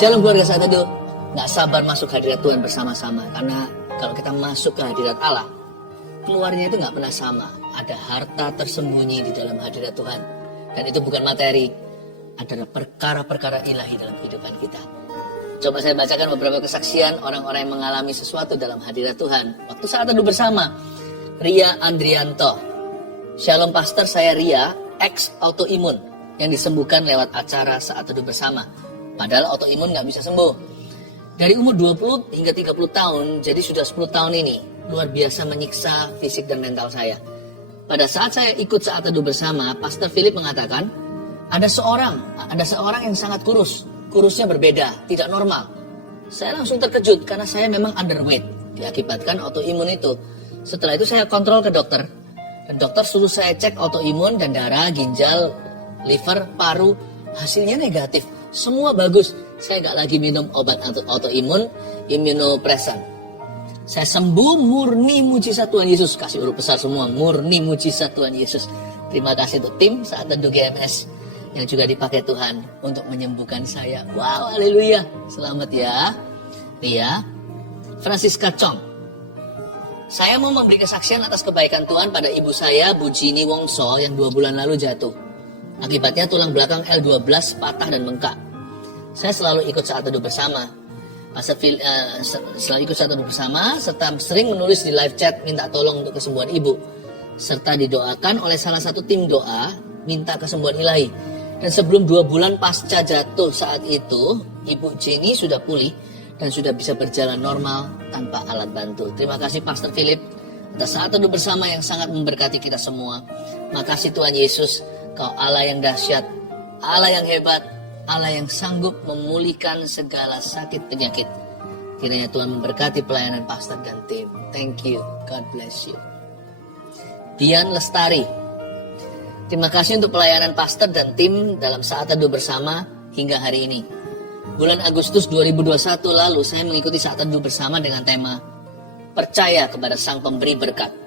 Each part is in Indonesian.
Shalom keluarga Saat Teduh. Nggak sabar masuk hadirat Tuhan bersama-sama. Karena kalau kita masuk ke hadirat Allah, keluarnya itu nggak pernah sama. Ada harta tersembunyi di dalam hadirat Tuhan. Dan itu bukan materi, adalah perkara-perkara ilahi dalam kehidupan kita. Coba saya bacakan beberapa kesaksian orang-orang yang mengalami sesuatu dalam hadirat Tuhan. Waktu Saat Teduh bersama, Ria Andrianto. Shalom Pastor, saya Ria, ex autoimun yang disembuhkan lewat acara Saat Teduh bersama. Padahal autoimun nggak bisa sembuh. Dari umur 20 hingga 30 tahun, jadi sudah 10 tahun ini, luar biasa menyiksa fisik dan mental saya. Pada saat saya ikut Saat Teduh bersama, Pastor Philip mengatakan, ada seorang yang sangat kurus. Kurusnya berbeda, tidak normal. Saya langsung terkejut karena saya memang underweight, diakibatkan autoimun itu. Setelah itu saya kontrol ke dokter. Dan dokter suruh saya cek autoimun dan darah, ginjal, liver, paru, hasilnya negatif. Semua bagus. Saya nggak lagi minum obat autoimun, immunopresan. Saya sembuh murni mujizat Tuhan Yesus. Kasih huruf besar semua, murni mujizat Tuhan Yesus. Terima kasih untuk tim Saat Teduh GMS yang juga dipakai Tuhan untuk menyembuhkan saya. Wow, haleluya. Selamat ya. Ria Francisca Chong. Saya mau memberi kesaksian atas kebaikan Tuhan pada ibu saya, Bu Jini Wongso, yang 2 bulan lalu jatuh. Akibatnya tulang belakang L12 patah dan bengkak. Saya selalu ikut Saat Teduh bersama. Selalu ikut Saat Teduh bersama, serta sering menulis di live chat minta tolong untuk kesembuhan ibu. Serta didoakan oleh salah satu tim doa, minta kesembuhan ilahi. Dan sebelum 2 bulan pasca jatuh saat itu, Ibu Jenny sudah pulih dan sudah bisa berjalan normal tanpa alat bantu. Terima kasih Pastor Philip atas Saat Teduh bersama yang sangat memberkati kita semua. Makasih Tuhan Yesus, Kau Allah yang dahsyat, Allah yang hebat, Allah yang sanggup memulihkan segala sakit penyakit. Kiranya Tuhan memberkati pelayanan pastor dan tim. Thank you, God bless you. Dian Lestari. Terima kasih untuk pelayanan pastor dan tim dalam Saat Teduh bersama hingga hari ini. Bulan Agustus 2021 lalu saya mengikuti Saat Teduh bersama dengan tema Percaya kepada Sang Pemberi Berkat.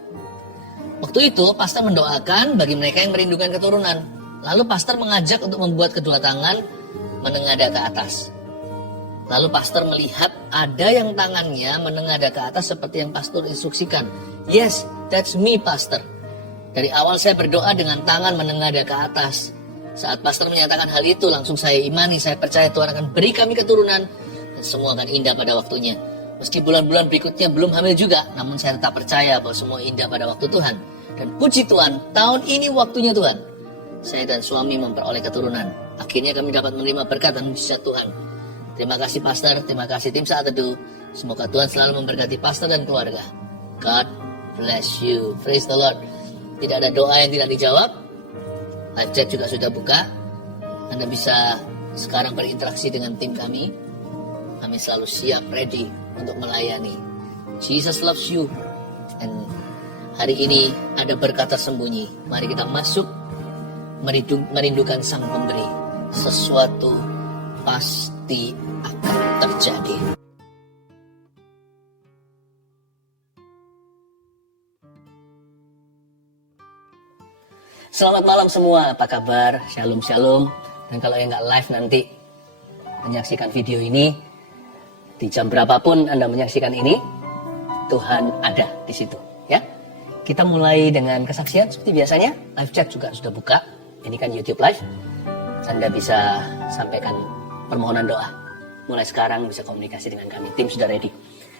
Waktu itu pastor mendoakan bagi mereka yang merindukan keturunan. Lalu pastor mengajak untuk membuat kedua tangan menengadah ke atas. Lalu pastor melihat ada yang tangannya menengadah ke atas seperti yang pastor instruksikan. Yes, that's me pastor. Dari awal saya berdoa dengan tangan menengadah ke atas. Saat pastor menyatakan hal itu, langsung saya imani, saya percaya Tuhan akan beri kami keturunan. Dan semua akan indah pada waktunya. Meski bulan-bulan berikutnya belum hamil juga, namun saya tetap percaya bahwa semua indah pada waktu Tuhan. Dan puji Tuhan, tahun ini waktunya Tuhan. Saya dan suami memperoleh keturunan. Akhirnya kami dapat menerima berkat dan mujizat Tuhan. Terima kasih pastor, terima kasih tim Saat Teduh. Semoga Tuhan selalu memberkati pastor dan keluarga. God bless you. Praise the Lord. Tidak ada doa yang tidak dijawab. Live chat juga sudah buka. Anda bisa sekarang berinteraksi dengan tim kami. Kami selalu siap, ready untuk melayani. Jesus loves you. Dan hari ini ada berkat tersembunyi. Mari kita masuk, merindukan Sang Pemberi. Sesuatu pasti akan terjadi. Selamat malam semua, apa kabar? Shalom, shalom. Dan kalau yang nggak live nanti menyaksikan video ini, di jam berapapun Anda menyaksikan ini, Tuhan ada di situ. Ya, kita mulai dengan kesaksian seperti biasanya. Live chat juga sudah buka. Ini kan YouTube Live. Anda bisa sampaikan permohonan doa. Mulai sekarang bisa komunikasi dengan kami. Tim sudah ready.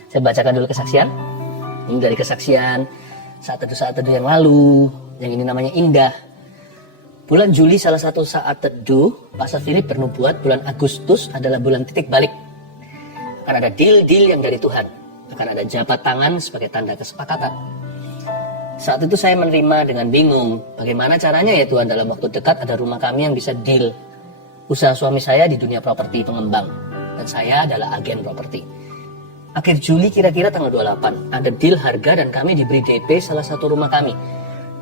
Saya bacakan dulu kesaksian. Ini dari kesaksian Saat Teduh yang lalu. Yang ini namanya Indah. Bulan Juli salah satu Saat Teduh, Pastor Philip bernubuat bulan Agustus adalah bulan titik balik. Akan ada deal-deal yang dari Tuhan. Akan ada jabat tangan sebagai tanda kesepakatan. Saat itu saya menerima dengan bingung. Bagaimana caranya ya Tuhan, dalam waktu dekat ada rumah kami yang bisa deal. Usaha suami saya di dunia properti pengembang. Dan saya adalah agen properti. Akhir Juli kira-kira tanggal 28. Ada deal harga dan kami diberi DP salah satu rumah kami.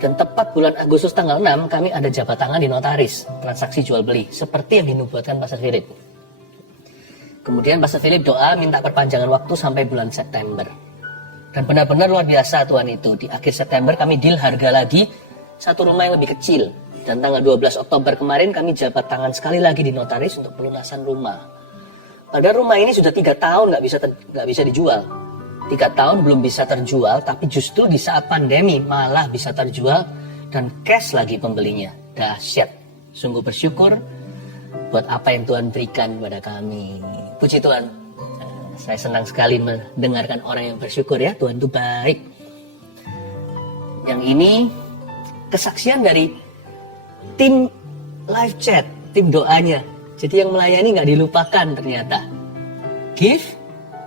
Dan tepat bulan Agustus tanggal 6 kami ada jabat tangan di notaris. Transaksi jual beli. Seperti yang dinubuatkan Pastor Philip. Kemudian Pastor Philip doa minta perpanjangan waktu sampai bulan September. Dan benar-benar luar biasa Tuhan itu. Di akhir September kami deal harga lagi satu rumah yang lebih kecil. Dan tanggal 12 Oktober kemarin kami jabat tangan sekali lagi di notaris untuk pelunasan rumah. Padahal rumah ini sudah 3 tahun nggak bisa dijual. 3 tahun belum bisa terjual, tapi justru di saat pandemi malah bisa terjual dan cash lagi pembelinya. Dahsyat. Sungguh bersyukur buat apa yang Tuhan berikan kepada kami. Puji Tuhan. Saya senang sekali mendengarkan orang yang bersyukur ya. Tuhan itu baik. Yang ini kesaksian dari tim live chat, tim doanya. Jadi yang melayani nggak dilupakan ternyata. Give,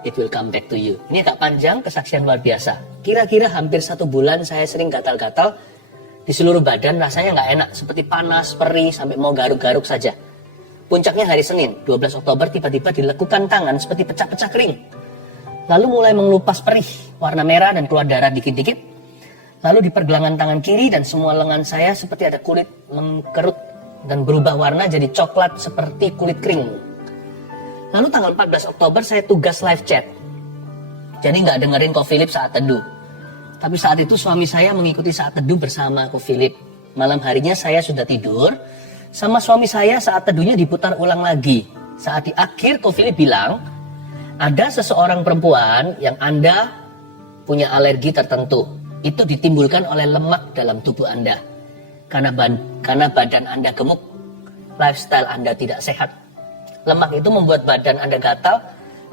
it will come back to you. Ini agak panjang, kesaksian luar biasa. Kira-kira hampir 1 bulan saya sering gatal-gatal di seluruh badan, rasanya nggak enak. Seperti panas, perih, sampai mau garuk-garuk saja. Puncaknya hari Senin, 12 Oktober, tiba-tiba dilekukan tangan seperti pecah-pecah kering. Lalu mulai mengelupas perih, warna merah dan keluar darah dikit-dikit. Lalu di pergelangan tangan kiri dan semua lengan saya seperti ada kulit mengkerut dan berubah warna jadi coklat seperti kulit kering. Lalu tanggal 14 Oktober saya tugas live chat. Jadi nggak dengerin Ko Philip saat teduh. Tapi saat itu suami saya mengikuti saat teduh bersama Ko Philip. Malam harinya saya sudah tidur. Sama suami saya saat teduhnya diputar ulang lagi. Saat di akhir Ko Philip bilang, ada seseorang perempuan yang Anda punya alergi tertentu. Itu ditimbulkan oleh lemak dalam tubuh Anda. Karena badan Anda gemuk, lifestyle Anda tidak sehat. Lemak itu membuat badan Anda gatal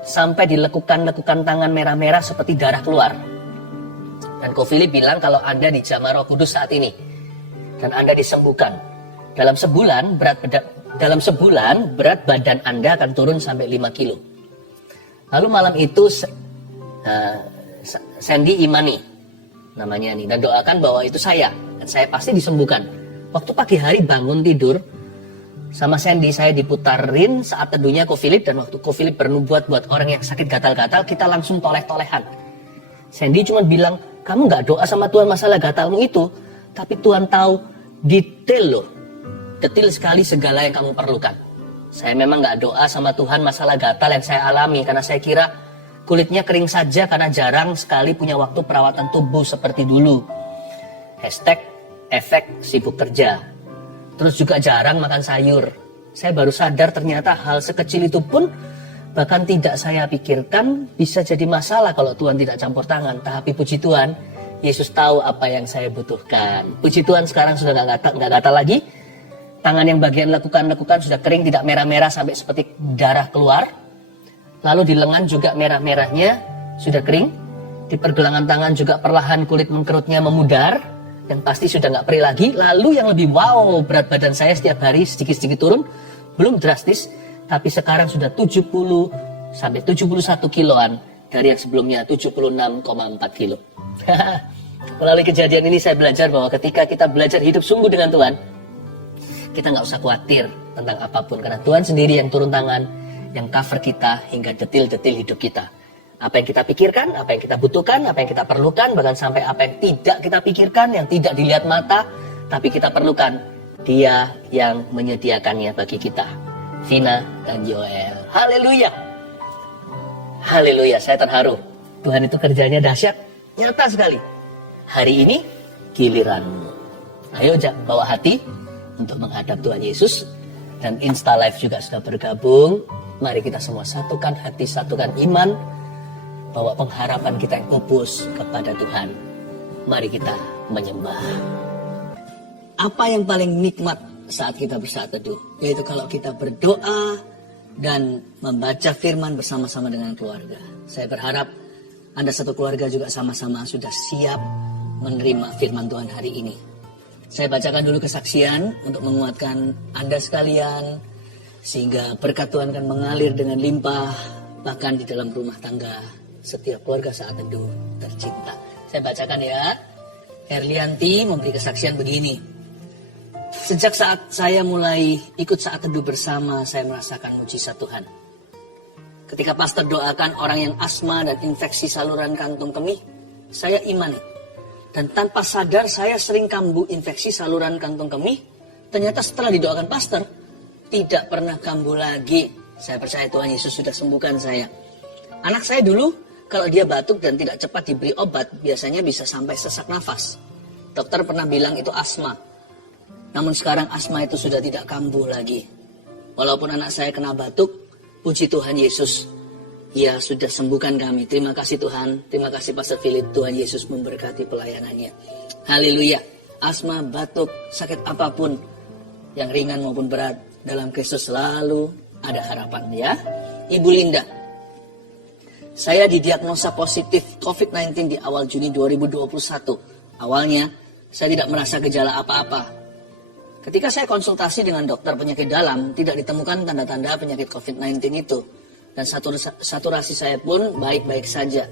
sampai dilekukan-lekukan tangan merah-merah seperti darah keluar. Dan Ko Philip bilang kalau Anda dijamah Roh Kudus saat ini dan Anda disembuhkan, dalam sebulan berat badan Anda akan turun sampai 5 kilo. Lalu malam itu Sandy Imani namanya nih, dan doakan bahwa itu saya dan saya pasti disembuhkan. Waktu pagi hari bangun tidur sama Sandy, saya diputarin saat teduhnya Ko Philip, dan waktu Ko Philip bernubuat buat orang yang sakit gatal-gatal, kita langsung toleh-tolehan. Sandy cuma bilang, kamu gak doa sama Tuhan masalah gatalmu itu, tapi Tuhan tahu detail loh, detail sekali segala yang kamu perlukan. Saya memang gak doa sama Tuhan masalah gatal yang saya alami, karena saya kira kulitnya kering saja karena jarang sekali punya waktu perawatan tubuh seperti dulu. #efek sibuk kerja. Terus juga jarang makan sayur. Saya baru sadar ternyata hal sekecil itu pun bahkan tidak saya pikirkan bisa jadi masalah kalau Tuhan tidak campur tangan. Tapi puji Tuhan, Yesus tahu apa yang saya butuhkan. Puji Tuhan sekarang sudah nggak gatal lagi. Tangan yang bagian lekukan sudah kering, tidak merah-merah sampai seperti darah keluar. Lalu di lengan juga merah-merahnya sudah kering. Di pergelangan tangan juga perlahan kulit mengkerutnya memudar. Yang pasti sudah nggak perih lagi. Lalu yang lebih wow, berat badan saya setiap hari sedikit-sedikit turun. Belum drastis, tapi sekarang sudah 70 sampai 71 kiloan dari yang sebelumnya 76,4 kilo. Melalui kejadian ini saya belajar bahwa ketika kita belajar hidup sungguh dengan Tuhan, kita nggak usah khawatir tentang apapun, karena Tuhan sendiri yang turun tangan, yang cover kita hingga detil-detil hidup kita. Apa yang kita pikirkan, apa yang kita butuhkan, apa yang kita perlukan, bahkan sampai apa yang tidak kita pikirkan, yang tidak dilihat mata, tapi kita perlukan, Dia yang menyediakannya bagi kita. Vina dan Yoel. Haleluya. Haleluya, saya terharu. Tuhan itu kerjanya dahsyat, nyata sekali. Hari ini giliranmu. Ayo bawa hati untuk menghadap Tuhan Yesus. Dan Insta Live juga sudah bergabung. Mari kita semua satukan hati, satukan iman, bahwa pengharapan kita yang pupus kepada Tuhan. Mari kita menyembah. Apa yang paling nikmat saat kita bersaat teduh? Yaitu kalau kita berdoa dan membaca firman bersama-sama dengan keluarga. Saya berharap Anda satu keluarga juga sama-sama sudah siap menerima firman Tuhan hari ini. Saya bacakan dulu kesaksian untuk menguatkan Anda sekalian, sehingga berkat Tuhan akan mengalir dengan limpah, bahkan di dalam rumah tangga setiap keluarga saat teduh tercinta. Saya bacakan ya. Herlianti memberi kesaksian begini. Sejak saat saya mulai ikut saat teduh bersama, saya merasakan mujizat Tuhan. Ketika pastor doakan orang yang asma dan infeksi saluran kantung kemih, saya imani. Dan tanpa sadar saya sering kambuh infeksi saluran kantung kemih. Ternyata setelah didoakan pastor, tidak pernah kambuh lagi. Saya percaya Tuhan Yesus sudah sembuhkan saya. Anak saya dulu, kalau dia batuk dan tidak cepat diberi obat, biasanya bisa sampai sesak nafas. Dokter pernah bilang itu asma. Namun sekarang asma itu sudah tidak kambuh lagi. Walaupun anak saya kena batuk, Puji Tuhan Yesus, Ia sudah sembuhkan kami. Terima kasih Tuhan, terima kasih Pastor Philip. Tuhan Yesus memberkati pelayanannya. Haleluya. Asma, batuk, sakit apapun, yang ringan maupun berat, dalam Kristus selalu ada harapan ya. Ibu Linda, saya didiagnosa positif COVID-19 di awal Juni 2021. Awalnya, saya tidak merasa gejala apa-apa. Ketika saya konsultasi dengan dokter penyakit dalam, tidak ditemukan tanda-tanda penyakit COVID-19 itu. Dan saturasi saya pun baik-baik saja.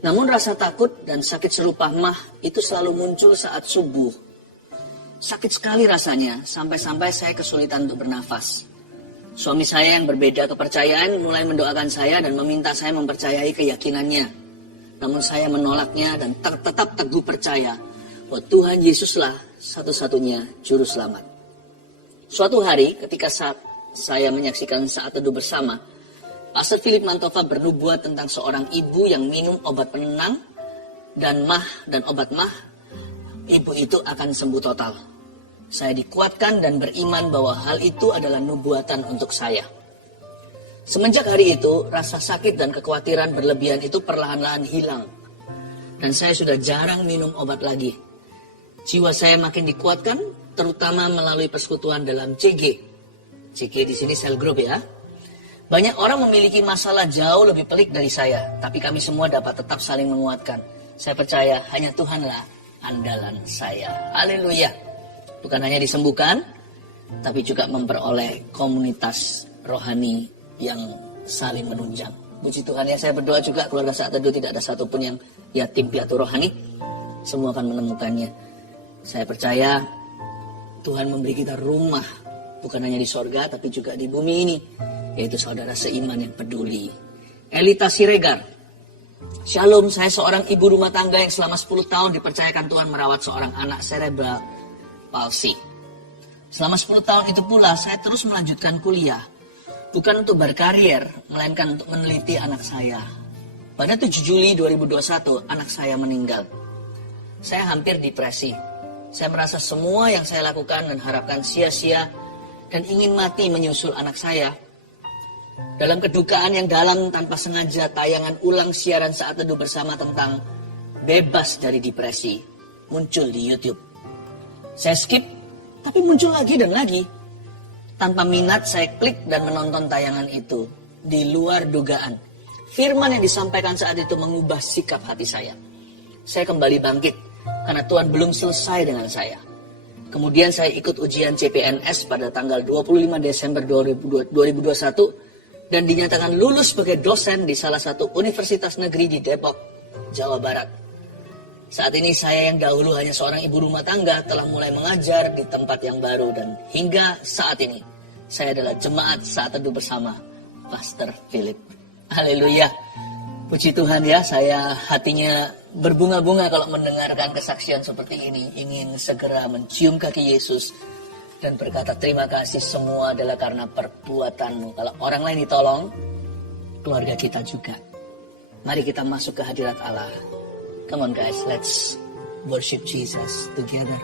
Namun rasa takut dan sakit serupa mah itu selalu muncul saat subuh. Sakit sekali rasanya, sampai-sampai saya kesulitan untuk bernafas. Suami saya yang berbeda kepercayaan mulai mendoakan saya dan meminta saya mempercayai keyakinannya. Namun saya menolaknya dan tetap teguh percaya bahwa Tuhan Yesuslah satu-satunya juru selamat. Suatu hari ketika saya menyaksikan saat teduh bersama, Pastor Philip Mantova bernubuat tentang seorang ibu yang minum obat penenang dan obat mah, ibu itu akan sembuh total. Saya dikuatkan dan beriman bahwa hal itu adalah nubuatan untuk saya. Semenjak hari itu, rasa sakit dan kekhawatiran berlebihan itu perlahan-lahan hilang. Dan saya sudah jarang minum obat lagi. Jiwa saya makin dikuatkan, terutama melalui persekutuan dalam CG. CG di sini cell group ya. Banyak orang memiliki masalah jauh lebih pelik dari saya, tapi kami semua dapat tetap saling menguatkan. Saya percaya hanya Tuhanlah andalan saya. Haleluya. Bukan hanya disembuhkan, tapi juga memperoleh komunitas rohani yang saling menunjang. Puji Tuhan ya, saya berdoa juga keluarga Saat Teduh tidak ada satupun yang yatim piatu rohani. Semua akan menemukannya. Saya percaya Tuhan memberi kita rumah, bukan hanya di sorga, tapi juga di bumi ini. Yaitu saudara seiman yang peduli. Elita Siregar. Shalom, saya seorang ibu rumah tangga yang selama 10 tahun dipercayakan Tuhan merawat seorang anak cerebral palsy. Selama 10 tahun itu pula saya terus melanjutkan kuliah. Bukan untuk berkarier, melainkan untuk meneliti anak saya. Pada 7 Juli 2021, anak saya meninggal. Saya hampir depresi. Saya merasa semua yang saya lakukan dan harapkan sia-sia dan ingin mati menyusul anak saya. Dalam kedukaan yang dalam tanpa sengaja tayangan ulang siaran Saat Teduh bersama tentang bebas dari depresi muncul di YouTube. Saya skip, tapi muncul lagi dan lagi. Tanpa minat saya klik dan menonton tayangan itu. Di luar dugaan, firman yang disampaikan saat itu mengubah sikap hati saya. Saya kembali bangkit karena Tuhan belum selesai dengan saya. Kemudian saya ikut ujian CPNS pada tanggal 25 Desember 2021 dan dinyatakan lulus sebagai dosen di salah satu universitas negeri di Depok, Jawa Barat. Saat ini saya yang dahulu hanya seorang ibu rumah tangga telah mulai mengajar di tempat yang baru dan hingga saat ini saya adalah jemaat Saat Teduh bersama Pastor Philip. Haleluya. Puji Tuhan ya, saya hatinya berbunga-bunga kalau mendengarkan kesaksian seperti ini. Ingin segera mencium kaki Yesus dan berkata terima kasih, semua adalah karena perbuatanmu. Kalau orang lain ditolong, keluarga kita juga. Mari kita masuk ke hadirat Allah. Come on guys, let's worship Jesus together.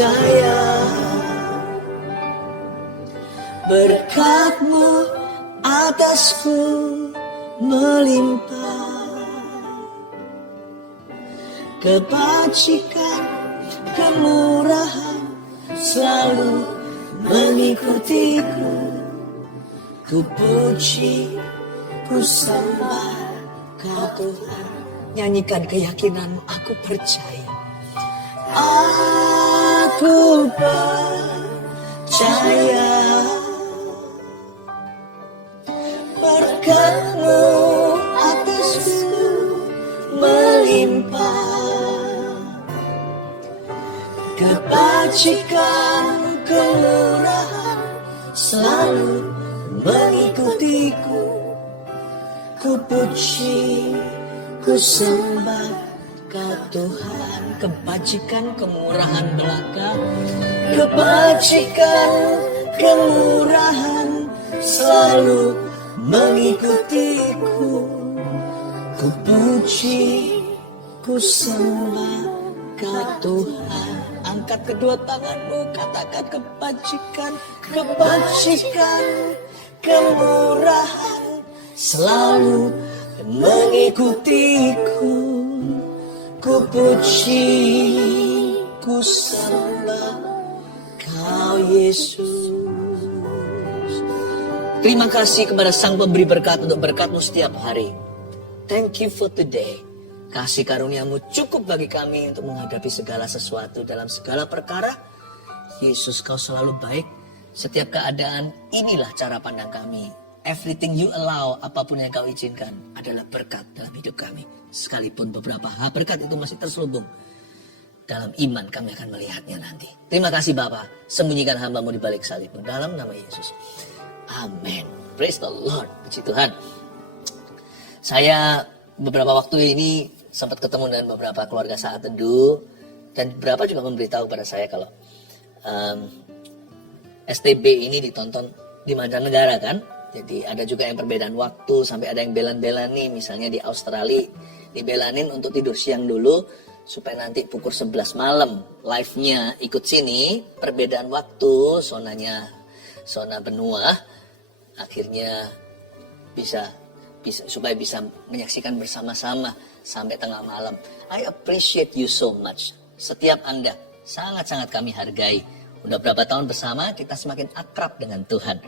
percaya berkat-Mu atasku melimpah, kebajikan, kemurahan selalu mengikutiku. Ku puji, ku sembah Kau Tuhan. Nyanyikan keyakinanmu, aku percaya. Aku percaya berkat-Mu atasku melimpah, kebajikan, kemurahan selalu mengikutiku. Ku puji, ku sembah Kau Tuhan. Kebajikan, kemurahan belaka, kebajikan, kemurahan selalu mengikutiku. Ku puji, ku sembah Kau Tuhan. Angkat kedua tanganmu, katakan kebajikan, kebajikan, kemurahan selalu mengikutiku. Ku puji, ku sembah Kau Yesus. Terima kasih kepada Sang Pemberi berkat untuk berkat-Mu setiap hari. Thank you for today. Kasih karunia-Mu cukup bagi kami untuk menghadapi segala sesuatu dalam segala perkara. Yesus, Kau selalu baik. Setiap keadaan, inilah cara pandang kami. Everything you allow, apapun yang Kau izinkan, adalah berkat dalam hidup kami. Sekalipun beberapa hal berkat itu masih terselubung, dalam iman kami akan melihatnya nanti. Terima kasih Bapa, sembunyikan hamba-Mu di balik salib-Mu dalam nama Yesus. Amin. Praise the Lord. Puji Tuhan. Saya beberapa waktu ini sempat ketemu dengan beberapa keluarga saat teduh, dan beberapa juga memberitahu pada saya kalau STB ini ditonton di mancanegara kan. Jadi ada juga yang perbedaan waktu, sampai ada yang belan-belan nih, misalnya di Australia dibelanin untuk tidur siang dulu supaya nanti pukul 11 malam live-nya ikut sini. Perbedaan waktu, zona benua, akhirnya bisa supaya bisa menyaksikan bersama-sama sampai tengah malam. I appreciate you so much. Setiap Anda sangat-sangat kami hargai. Udah berapa tahun bersama, kita semakin akrab dengan Tuhan.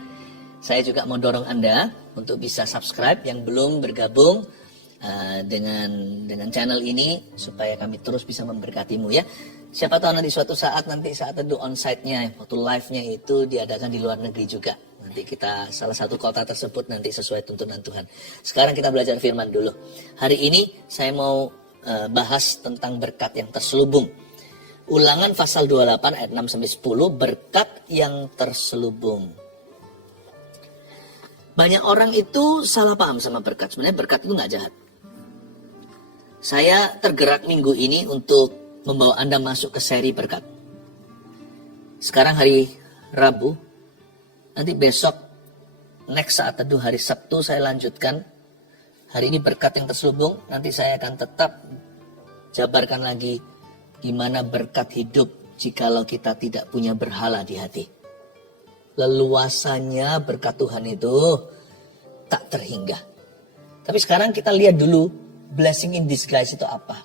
Saya juga mau dorong Anda untuk bisa subscribe yang belum bergabung dengan channel ini, supaya kami terus bisa memberkatimu ya. Siapa tahu nanti suatu saat teduh on-site-nya, waktu live-nya itu diadakan di luar negeri juga. Nanti kita salah satu kota tersebut nanti sesuai tuntunan Tuhan. Sekarang kita belajar firman dulu. Hari ini saya mau bahas tentang berkat yang terselubung. Ulangan pasal 28 ayat 6-10, berkat yang terselubung. Banyak orang itu salah paham sama berkat. Sebenarnya berkat itu nggak jahat. Saya tergerak minggu ini untuk membawa Anda masuk ke seri berkat. Sekarang hari Rabu, nanti besok, next saat teduh hari Sabtu saya lanjutkan. Hari ini berkat yang terselubung, nanti saya akan tetap jabarkan lagi gimana berkat hidup jikalau kita tidak punya berhala di hati. Leluasannya berkat Tuhan itu tak terhingga. Tapi sekarang kita lihat dulu blessing in disguise itu apa.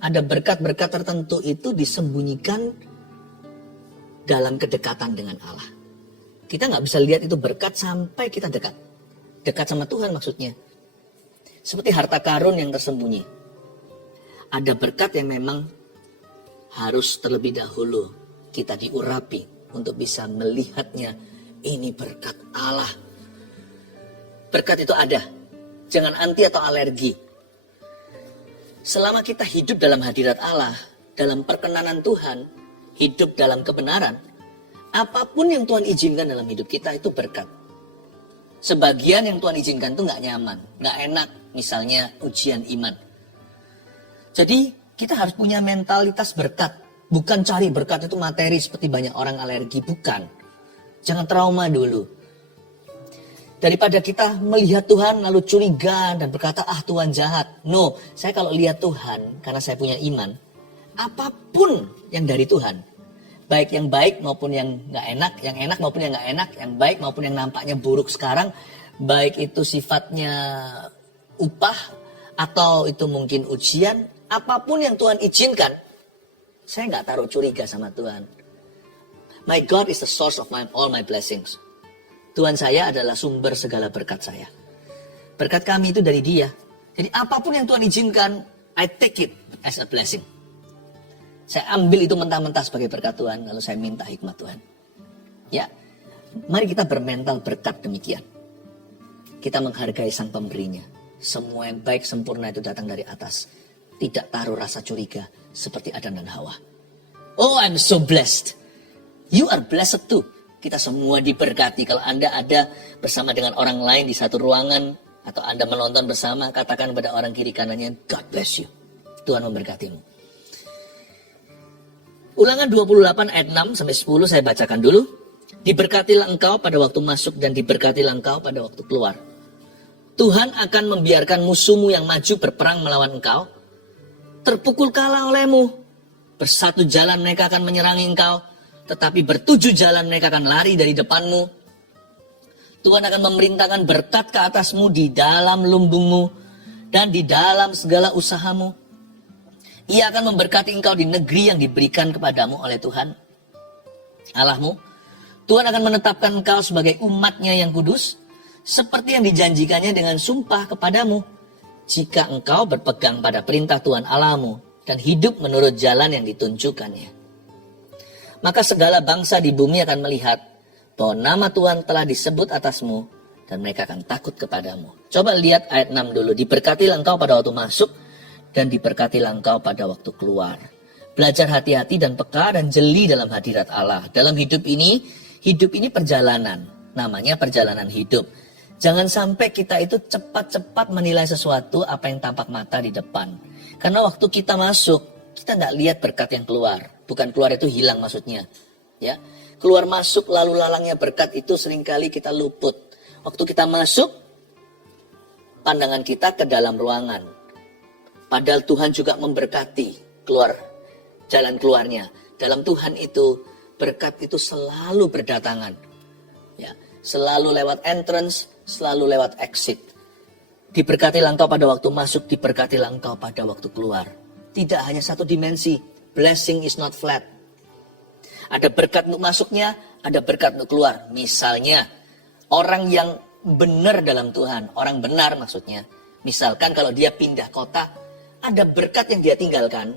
Ada berkat-berkat tertentu itu disembunyikan dalam kedekatan dengan Allah. Kita nggak bisa lihat itu berkat sampai kita dekat. Dekat sama Tuhan maksudnya. Seperti harta karun yang tersembunyi. Ada berkat yang memang harus terlebih dahulu kita diurapi untuk bisa melihatnya. Ini berkat Allah. Berkat itu ada. Jangan anti atau alergi. Selama kita hidup dalam hadirat Allah, dalam perkenanan Tuhan, hidup dalam kebenaran, apapun yang Tuhan izinkan dalam hidup kita itu berkat. Sebagian yang Tuhan izinkan itu nggak nyaman, nggak enak, misalnya ujian iman. Jadi kita harus punya mentalitas berkat. Bukan cari berkat itu materi seperti banyak orang alergi, bukan. Jangan trauma dulu. Daripada kita melihat Tuhan lalu curiga dan berkata, Tuhan jahat. No, saya kalau lihat Tuhan, karena saya punya iman, apapun yang dari Tuhan, baik yang baik maupun yang nggak enak, yang enak maupun yang nggak enak, yang baik maupun yang nampaknya buruk sekarang, baik itu sifatnya upah atau itu mungkin ujian, apapun yang Tuhan izinkan, saya nggak taruh curiga sama Tuhan. My God is the source of all my blessings. Tuhan saya adalah sumber segala berkat saya. Berkat kami itu dari Dia. Jadi apapun yang Tuhan izinkan, I take it as a blessing. Saya ambil itu mentah-mentah sebagai berkat Tuhan, lalu saya minta hikmat Tuhan. Ya, mari kita bermental berkat demikian. Kita menghargai Sang Pemberinya. Semua yang baik sempurna itu datang dari atas. Tidak taruh rasa curiga seperti Adam dan Hawa. Oh, I'm so blessed. You are blessed too. Kita semua diberkati. Kalau Anda ada bersama dengan orang lain di satu ruangan, atau Anda menonton bersama, katakan kepada orang kiri kanannya, God bless you. Tuhan memberkatimu. Ulangan 28 ayat 6 sampai 10 saya bacakan dulu. Diberkatilah engkau pada waktu masuk dan diberkatilah engkau pada waktu keluar. Tuhan akan membiarkan musuhmu yang maju berperang melawan engkau. Terpukul kalah olehmu. Bersatu jalan mereka akan menyerangi engkau. Tetapi bertujuh jalan mereka akan lari dari depanmu. Tuhan akan memerintahkan berkat ke atasmu di dalam lumbungmu dan di dalam segala usahamu. Ia akan memberkati engkau di negeri yang diberikan kepadamu oleh Tuhan Allahmu. Tuhan akan menetapkan engkau sebagai umatnya yang kudus, seperti yang dijanjikannya dengan sumpah kepadamu, jika engkau berpegang pada perintah Tuhan Allahmu dan hidup menurut jalan yang ditunjukkannya. Maka segala bangsa di bumi akan melihat bahwa nama Tuhan telah disebut atasmu dan mereka akan takut kepadamu. Coba lihat ayat 6 dulu. Diberkatilah engkau pada waktu masuk dan diberkatilah engkau pada waktu keluar. Belajar hati-hati dan peka dan jeli dalam hadirat Allah. Dalam hidup ini perjalanan. Namanya perjalanan hidup. Jangan sampai kita itu cepat-cepat menilai sesuatu apa yang tampak mata di depan. Karena waktu kita masuk, kita tidak lihat berkat yang keluar. Bukan keluar itu hilang maksudnya. Ya, keluar masuk lalu lalangnya berkat itu seringkali kita luput. Waktu kita masuk, pandangan kita ke dalam ruangan. Padahal Tuhan juga memberkati keluar jalan keluarnya. Dalam Tuhan itu berkat itu selalu berdatangan. Ya, selalu lewat entrance, selalu lewat exit. Diberkatilah engkau pada waktu masuk, diberkatilah engkau pada waktu keluar. Tidak hanya satu dimensi. Blessing is not flat. Ada berkat untuk masuknya, ada berkat untuk keluar. Misalnya, orang yang benar dalam Tuhan, orang benar maksudnya. Misalkan kalau dia pindah kota, ada berkat yang dia tinggalkan,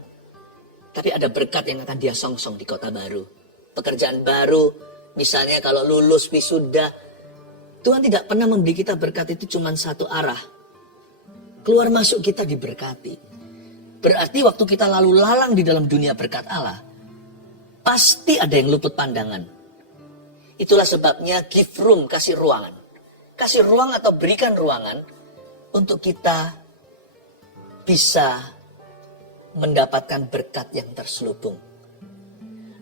tapi ada berkat yang akan dia songsong di kota baru. Pekerjaan baru, misalnya kalau lulus wisuda, Tuhan tidak pernah memberi kita berkat itu cuma satu arah. Keluar masuk kita diberkati. Berarti waktu kita lalu lalang di dalam dunia berkat Allah, pasti ada yang luput pandangan. Itulah sebabnya give room, kasih ruangan. Kasih ruang atau berikan ruangan untuk kita bisa mendapatkan berkat yang terselubung.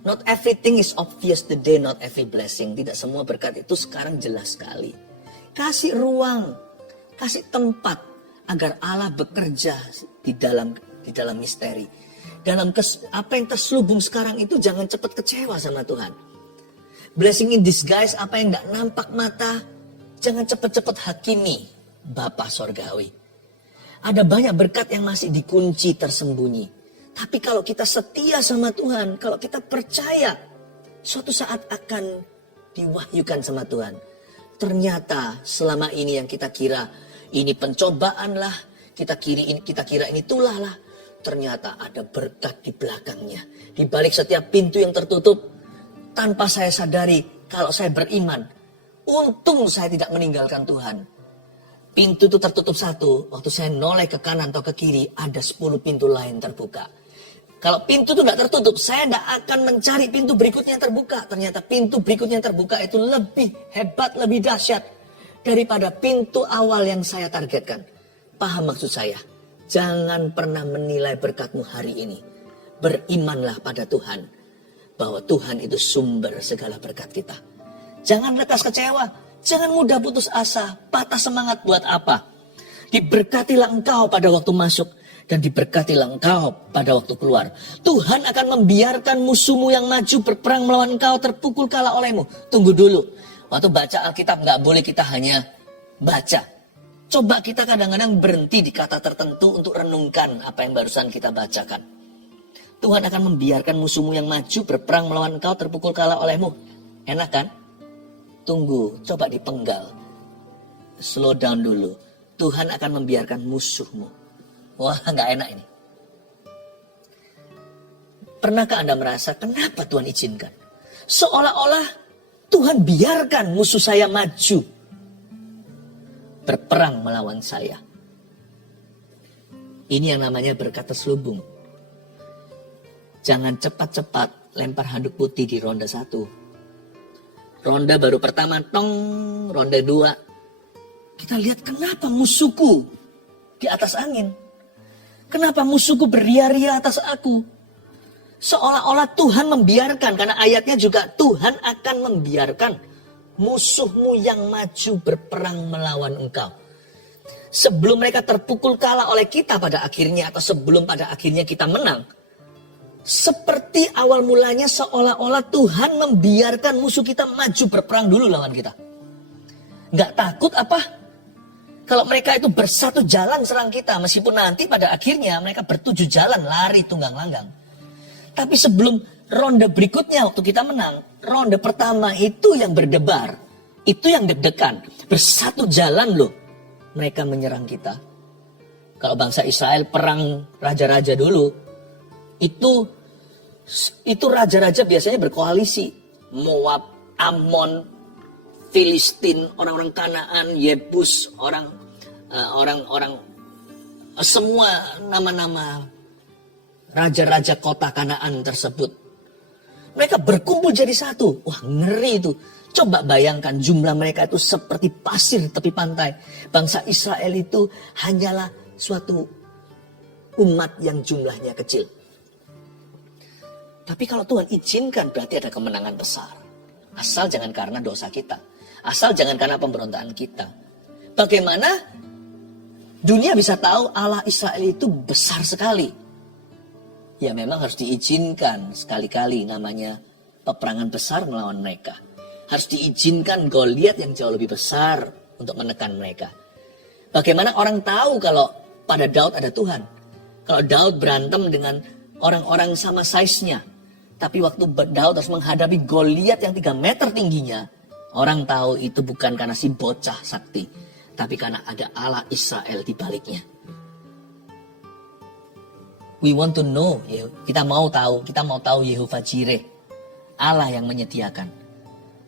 Not everything is obvious today, not every blessing. Tidak semua berkat itu sekarang jelas sekali. Kasih ruang, kasih tempat agar Allah bekerja di dalam misteri. Dalam apa yang terselubung sekarang itu jangan cepat kecewa sama Tuhan. Blessing in disguise, apa yang tidak nampak mata, jangan cepat-cepat hakimi Bapa Sorgawi. Ada banyak berkat yang masih dikunci tersembunyi. Tapi kalau kita setia sama Tuhan, kalau kita percaya, suatu saat akan diwahyukan sama Tuhan. Ternyata selama ini yang kita kira ini pencobaan lah, kita kira ini tulah lah. Ternyata ada berkat di belakangnya. Di balik setiap pintu yang tertutup, tanpa saya sadari, kalau saya beriman, untung saya tidak meninggalkan Tuhan. Pintu itu tertutup satu, waktu saya noleh ke kanan atau ke kiri, ada 10 pintu lain terbuka. Kalau pintu itu tidak tertutup, saya tidak akan mencari pintu berikutnya yang terbuka. Ternyata pintu berikutnya yang terbuka itu lebih hebat, lebih dahsyat daripada pintu awal yang saya targetkan. Paham maksud saya? Jangan pernah menilai berkatmu hari ini. Berimanlah pada Tuhan, bahwa Tuhan itu sumber segala berkat kita. Jangan lekas kecewa. Jangan mudah putus asa, patah semangat buat apa? Diberkatilah engkau pada waktu masuk dan diberkatilah engkau pada waktu keluar. Tuhan akan membiarkan musuhmu yang maju berperang melawan engkau terpukul kalah olehmu. Tunggu dulu. Waktu baca Alkitab nggak boleh kita hanya baca. Coba kita kadang-kadang berhenti di kata tertentu untuk renungkan apa yang barusan kita bacakan. Tuhan akan membiarkan musuhmu yang maju berperang melawan engkau terpukul kalah olehmu. Enak kan? Tunggu, coba dipenggal. Slow down dulu. Tuhan akan membiarkan musuhmu. Wah, nggak enak ini. Pernahkah Anda merasa kenapa Tuhan izinkan? Seolah-olah Tuhan biarkan musuh saya maju. Berperang melawan saya. Ini yang namanya berkat terselubung. Jangan cepat-cepat lempar handuk putih di ronde 1. Ronde baru pertama, tong, ronde 2. Kita lihat kenapa musuhku di atas angin. Kenapa musuhku beria-ria atas aku. Seolah-olah Tuhan membiarkan, karena ayatnya juga Tuhan akan membiarkan musuhmu yang maju berperang melawan engkau. Sebelum mereka terpukul kalah oleh kita pada akhirnya, atau sebelum pada akhirnya kita menang. Seperti awal mulanya seolah-olah Tuhan membiarkan musuh kita maju berperang dulu lawan kita. Gak takut apa? Kalau mereka itu bersatu jalan serang kita, meskipun nanti pada akhirnya mereka bertujuh jalan lari tunggang langgang. Tapi sebelum ronde berikutnya waktu kita menang, ronde pertama itu yang berdebar. Itu yang deg-degan. Bersatu jalan loh mereka menyerang kita. Kalau bangsa Israel perang raja-raja dulu, itu raja-raja biasanya berkoalisi. Moab, Ammon, Filistin, orang-orang Kanaan, Yebus, orang-orang semua nama-nama raja-raja kota Kanaan tersebut. Mereka berkumpul jadi satu. Wah, ngeri itu. Coba bayangkan jumlah mereka itu seperti pasir di tepi pantai. Bangsa Israel itu hanyalah suatu umat yang jumlahnya kecil. Tapi kalau Tuhan izinkan berarti ada kemenangan besar. Asal jangan karena dosa kita. Asal jangan karena pemberontakan kita. Bagaimana dunia bisa tahu Allah Israel itu besar sekali? Ya memang harus diizinkan sekali-kali namanya peperangan besar melawan mereka. Harus diizinkan Goliat yang jauh lebih besar untuk menekan mereka. Bagaimana orang tahu kalau pada Daud ada Tuhan? Kalau Daud berantem dengan orang-orang sama size-nya. Tapi waktu Daud harus menghadapi Goliat yang 3 meter tingginya. Orang tahu itu bukan karena si bocah sakti. Tapi karena ada Allah Israel di baliknya. We want to know. Kita mau tahu Yehovah Jireh. Allah yang menyediakan.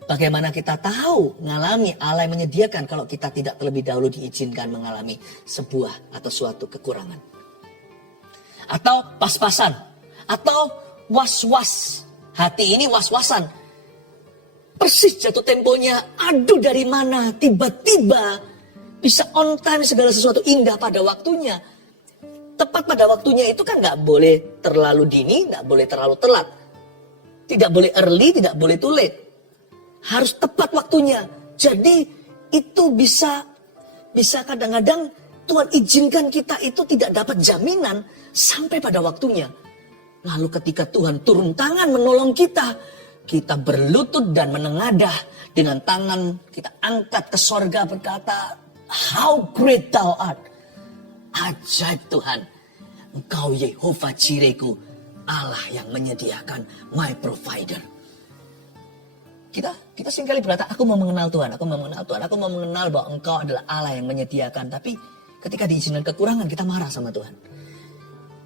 Bagaimana kita tahu mengalami Allah yang menyediakan kalau kita tidak terlebih dahulu diizinkan mengalami sebuah atau suatu kekurangan. Atau pas-pasan. Atau was-was. Hati ini was-wasan. Persis jatuh temponya. Aduh dari mana tiba-tiba bisa on time segala sesuatu indah pada waktunya. Tepat pada waktunya itu kan gak boleh terlalu dini, gak boleh terlalu telat. Tidak boleh early, tidak boleh too late. Harus tepat waktunya. Jadi itu bisa kadang-kadang Tuhan izinkan kita itu tidak dapat jaminan sampai pada waktunya. Lalu ketika Tuhan turun tangan menolong kita, kita berlutut dan menengadah dengan tangan kita angkat ke sorga berkata, how great thou art. Ajaib Tuhan, Engkau Yehovah Jirehku, Allah yang menyediakan, my provider. Kita seringkali berkata, aku mau mengenal Tuhan, aku mau mengenal bahwa Engkau adalah Allah yang menyediakan. Tapi ketika diizinkan kekurangan, kita marah sama Tuhan.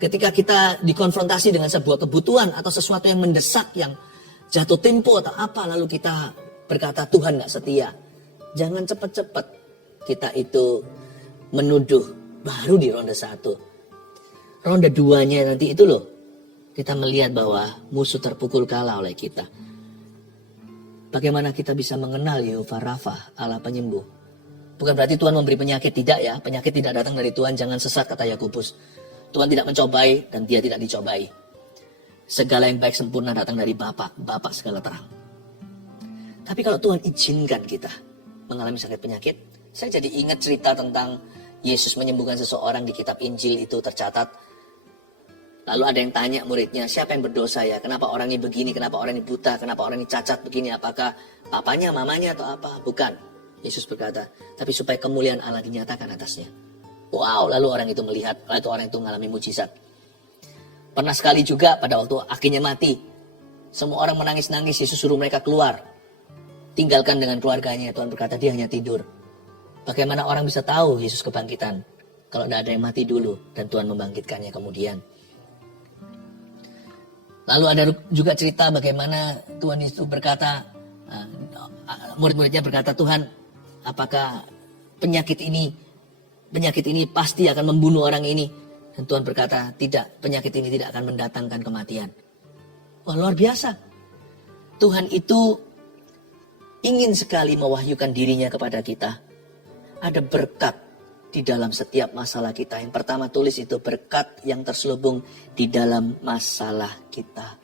Ketika kita dikonfrontasi dengan sebuah kebutuhan atau sesuatu yang mendesak, yang jatuh tempo atau apa, lalu kita berkata Tuhan gak setia. Jangan cepat-cepat kita itu menuduh baru di ronde 1. Ronde 2-nya nanti itu loh, kita melihat bahwa musuh terpukul kalah oleh kita. Bagaimana kita bisa mengenal Yehovah Rafa, Allah penyembuh. Bukan berarti Tuhan memberi penyakit, tidak ya. Penyakit tidak datang dari Tuhan, jangan sesat kata Yakobus. Tuhan tidak mencobai dan dia tidak dicobai. Segala yang baik sempurna datang dari Bapa segala terang. Tapi kalau Tuhan izinkan kita mengalami sakit penyakit, saya jadi ingat cerita tentang Yesus menyembuhkan seseorang di kitab Injil itu tercatat. Lalu ada yang tanya muridnya, siapa yang berdosa ya? Kenapa orang ini begini? Kenapa orang ini buta? Kenapa orang ini cacat begini? Apakah papanya, mamanya atau apa? Bukan. Yesus berkata, tapi supaya kemuliaan Allah dinyatakan atasnya. Wow, lalu orang itu melihat, lalu orang itu mengalami mujizat. Pernah sekali juga pada waktu akhirnya mati. Semua orang menangis-nangis, Yesus suruh mereka keluar. Tinggalkan dengan keluarganya. Tuhan berkata dia hanya tidur. Bagaimana orang bisa tahu Yesus kebangkitan? Kalau tidak ada yang mati dulu dan Tuhan membangkitkannya kemudian. Lalu ada juga cerita bagaimana Tuhan Yesus berkata, murid-muridnya berkata, Tuhan, apakah penyakit ini pasti akan membunuh orang ini? Dan Tuhan berkata, tidak, penyakit ini tidak akan mendatangkan kematian. Wah, luar biasa. Tuhan itu ingin sekali mewahyukan dirinya kepada kita. Ada berkat di dalam setiap masalah kita. Yang pertama tulis itu berkat yang terselubung di dalam masalah kita.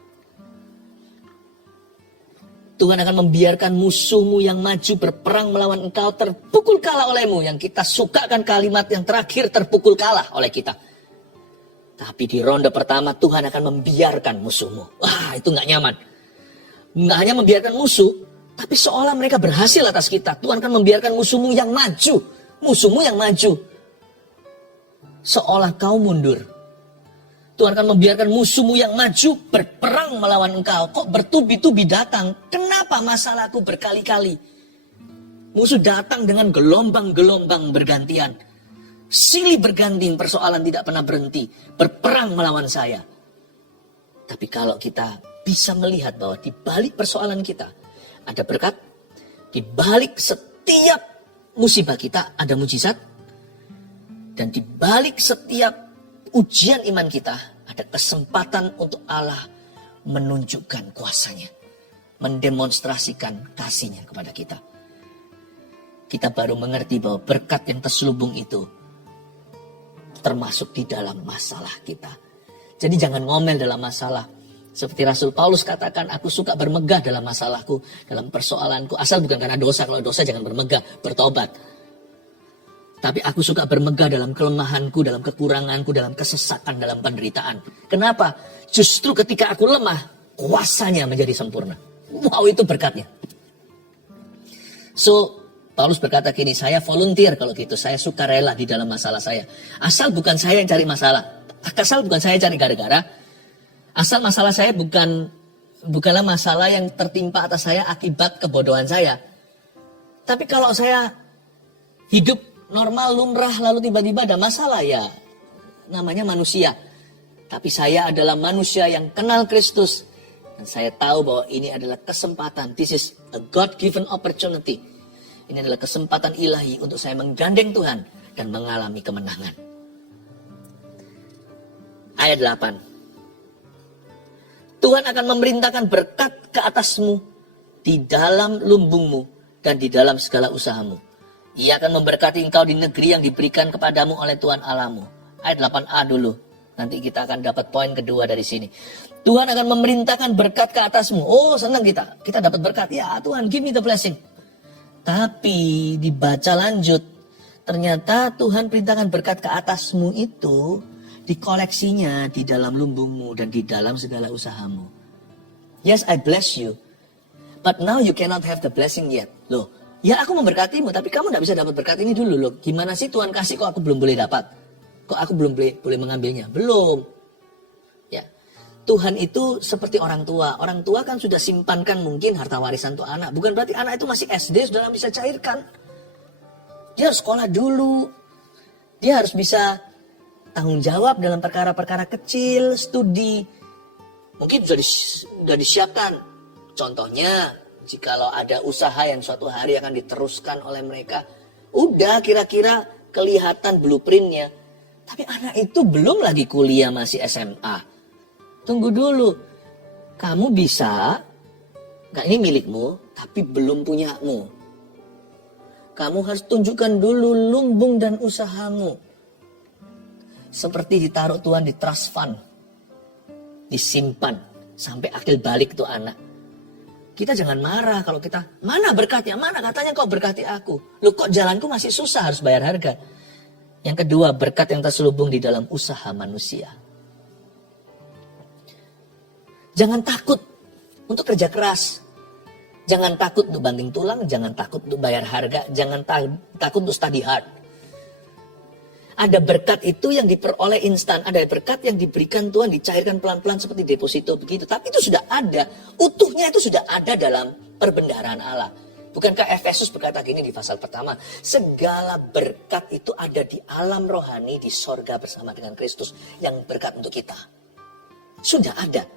Tuhan akan membiarkan musuhmu yang maju berperang melawan engkau terpukul kalah olehmu. Yang kita sukakan kalimat yang terakhir, terpukul kalah oleh kita. Tapi di ronde pertama Tuhan akan membiarkan musuhmu. Wah, itu gak nyaman. Gak hanya membiarkan musuh, tapi seolah mereka berhasil atas kita. Tuhan akan membiarkan musuhmu yang maju. Musuhmu yang maju. Seolah kau mundur. Tuhan akan membiarkan musuhmu yang maju berperang melawan engkau. Kok bertubi-tubi datang? Kenapa masalahku berkali-kali? Musuh datang dengan gelombang-gelombang bergantian. Silih berganti, persoalan tidak pernah berhenti. Berperang melawan saya. Tapi kalau kita bisa melihat bahwa di balik persoalan kita ada berkat. Di balik setiap musibah kita ada mujizat. Dan di balik setiap ujian iman kita ada kesempatan untuk Allah menunjukkan kuasanya. Mendemonstrasikan kasihnya kepada kita. Kita baru mengerti bahwa berkat yang terselubung itu termasuk di dalam masalah kita. Jadi jangan ngomel dalam masalah. Seperti Rasul Paulus katakan, aku suka bermegah dalam masalahku, dalam persoalanku. Asal bukan karena dosa, kalau dosa jangan bermegah, bertobat. Tapi aku suka bermegah dalam kelemahanku, dalam kekuranganku, dalam kesesakan, dalam penderitaan. Kenapa? Justru ketika aku lemah, kuasanya menjadi sempurna. Wow, itu berkatnya. So, Paulus berkata gini, saya volunteer kalau gitu, saya suka rela di dalam masalah saya. Asal bukan saya yang cari masalah, asal bukan saya cari gara-gara, asal masalah saya bukanlah masalah yang tertimpa atas saya akibat kebodohan saya. Tapi kalau saya hidup normal, lumrah, lalu tiba-tiba ada masalah, ya namanya manusia. Tapi saya adalah manusia yang kenal Kristus. Dan saya tahu bahwa ini adalah kesempatan. This is a God-given opportunity. Ini adalah kesempatan ilahi untuk saya menggandeng Tuhan dan mengalami kemenangan. Ayat 8. Tuhan akan memerintahkan berkat ke atasmu di dalam lumbungmu dan di dalam segala usahamu. Ia akan memberkati engkau di negeri yang diberikan kepadamu oleh Tuhan Allahmu. Ayat 8a dulu. Nanti kita akan dapat poin kedua dari sini. Tuhan akan memerintahkan berkat ke atasmu. Oh, senang kita. Kita dapat berkat. Ya Tuhan, give me the blessing. Tapi dibaca lanjut, ternyata Tuhan perintahkan berkat ke atasmu itu dikoleksinya di dalam lumbungmu dan di dalam segala usahamu. Yes, I bless you, but now you cannot have the blessing yet. Loh, ya aku memberkatimu, tapi kamu tidak bisa dapat berkat ini dulu loh. Gimana sih Tuhan kasih kok aku belum boleh dapat? Kok aku belum boleh mengambilnya? Belum. Ya. Tuhan itu seperti orang tua. Orang tua kan sudah simpankan mungkin harta warisan untuk anak. Bukan berarti anak itu masih SD sudah bisa cairkan. Dia harus sekolah dulu. Dia harus bisa tanggung jawab dalam perkara-perkara kecil, studi. Mungkin sudah disiapkan. Contohnya, jikalau ada usaha yang suatu hari akan diteruskan oleh mereka. Udah kira-kira kelihatan blueprintnya. Tapi anak itu belum lagi kuliah, masih SMA. Tunggu dulu, kamu bisa, ini milikmu, tapi belum punyamu. Kamu harus tunjukkan dulu lumbung dan usahamu. Seperti ditaruh Tuhan di trust fund, disimpan sampai akil balik tuh anak. Kita jangan marah kalau kita, mana berkatnya, mana katanya kau berkati aku. Loh kok jalanku masih susah harus bayar harga. Yang kedua, berkat yang terselubung di dalam usaha manusia. Jangan takut untuk kerja keras. Jangan takut untuk banting tulang, jangan takut untuk bayar harga, jangan takut untuk study hard. Ada berkat itu yang diperoleh instan, ada berkat yang diberikan Tuhan, dicairkan pelan-pelan seperti deposito begitu. Tapi itu sudah ada, utuhnya itu sudah ada dalam perbendaharaan Allah. Bukankah Efesus berkata gini di pasal pertama, segala berkat itu ada di alam rohani di sorga bersama dengan Kristus yang berkat untuk kita. Sudah ada.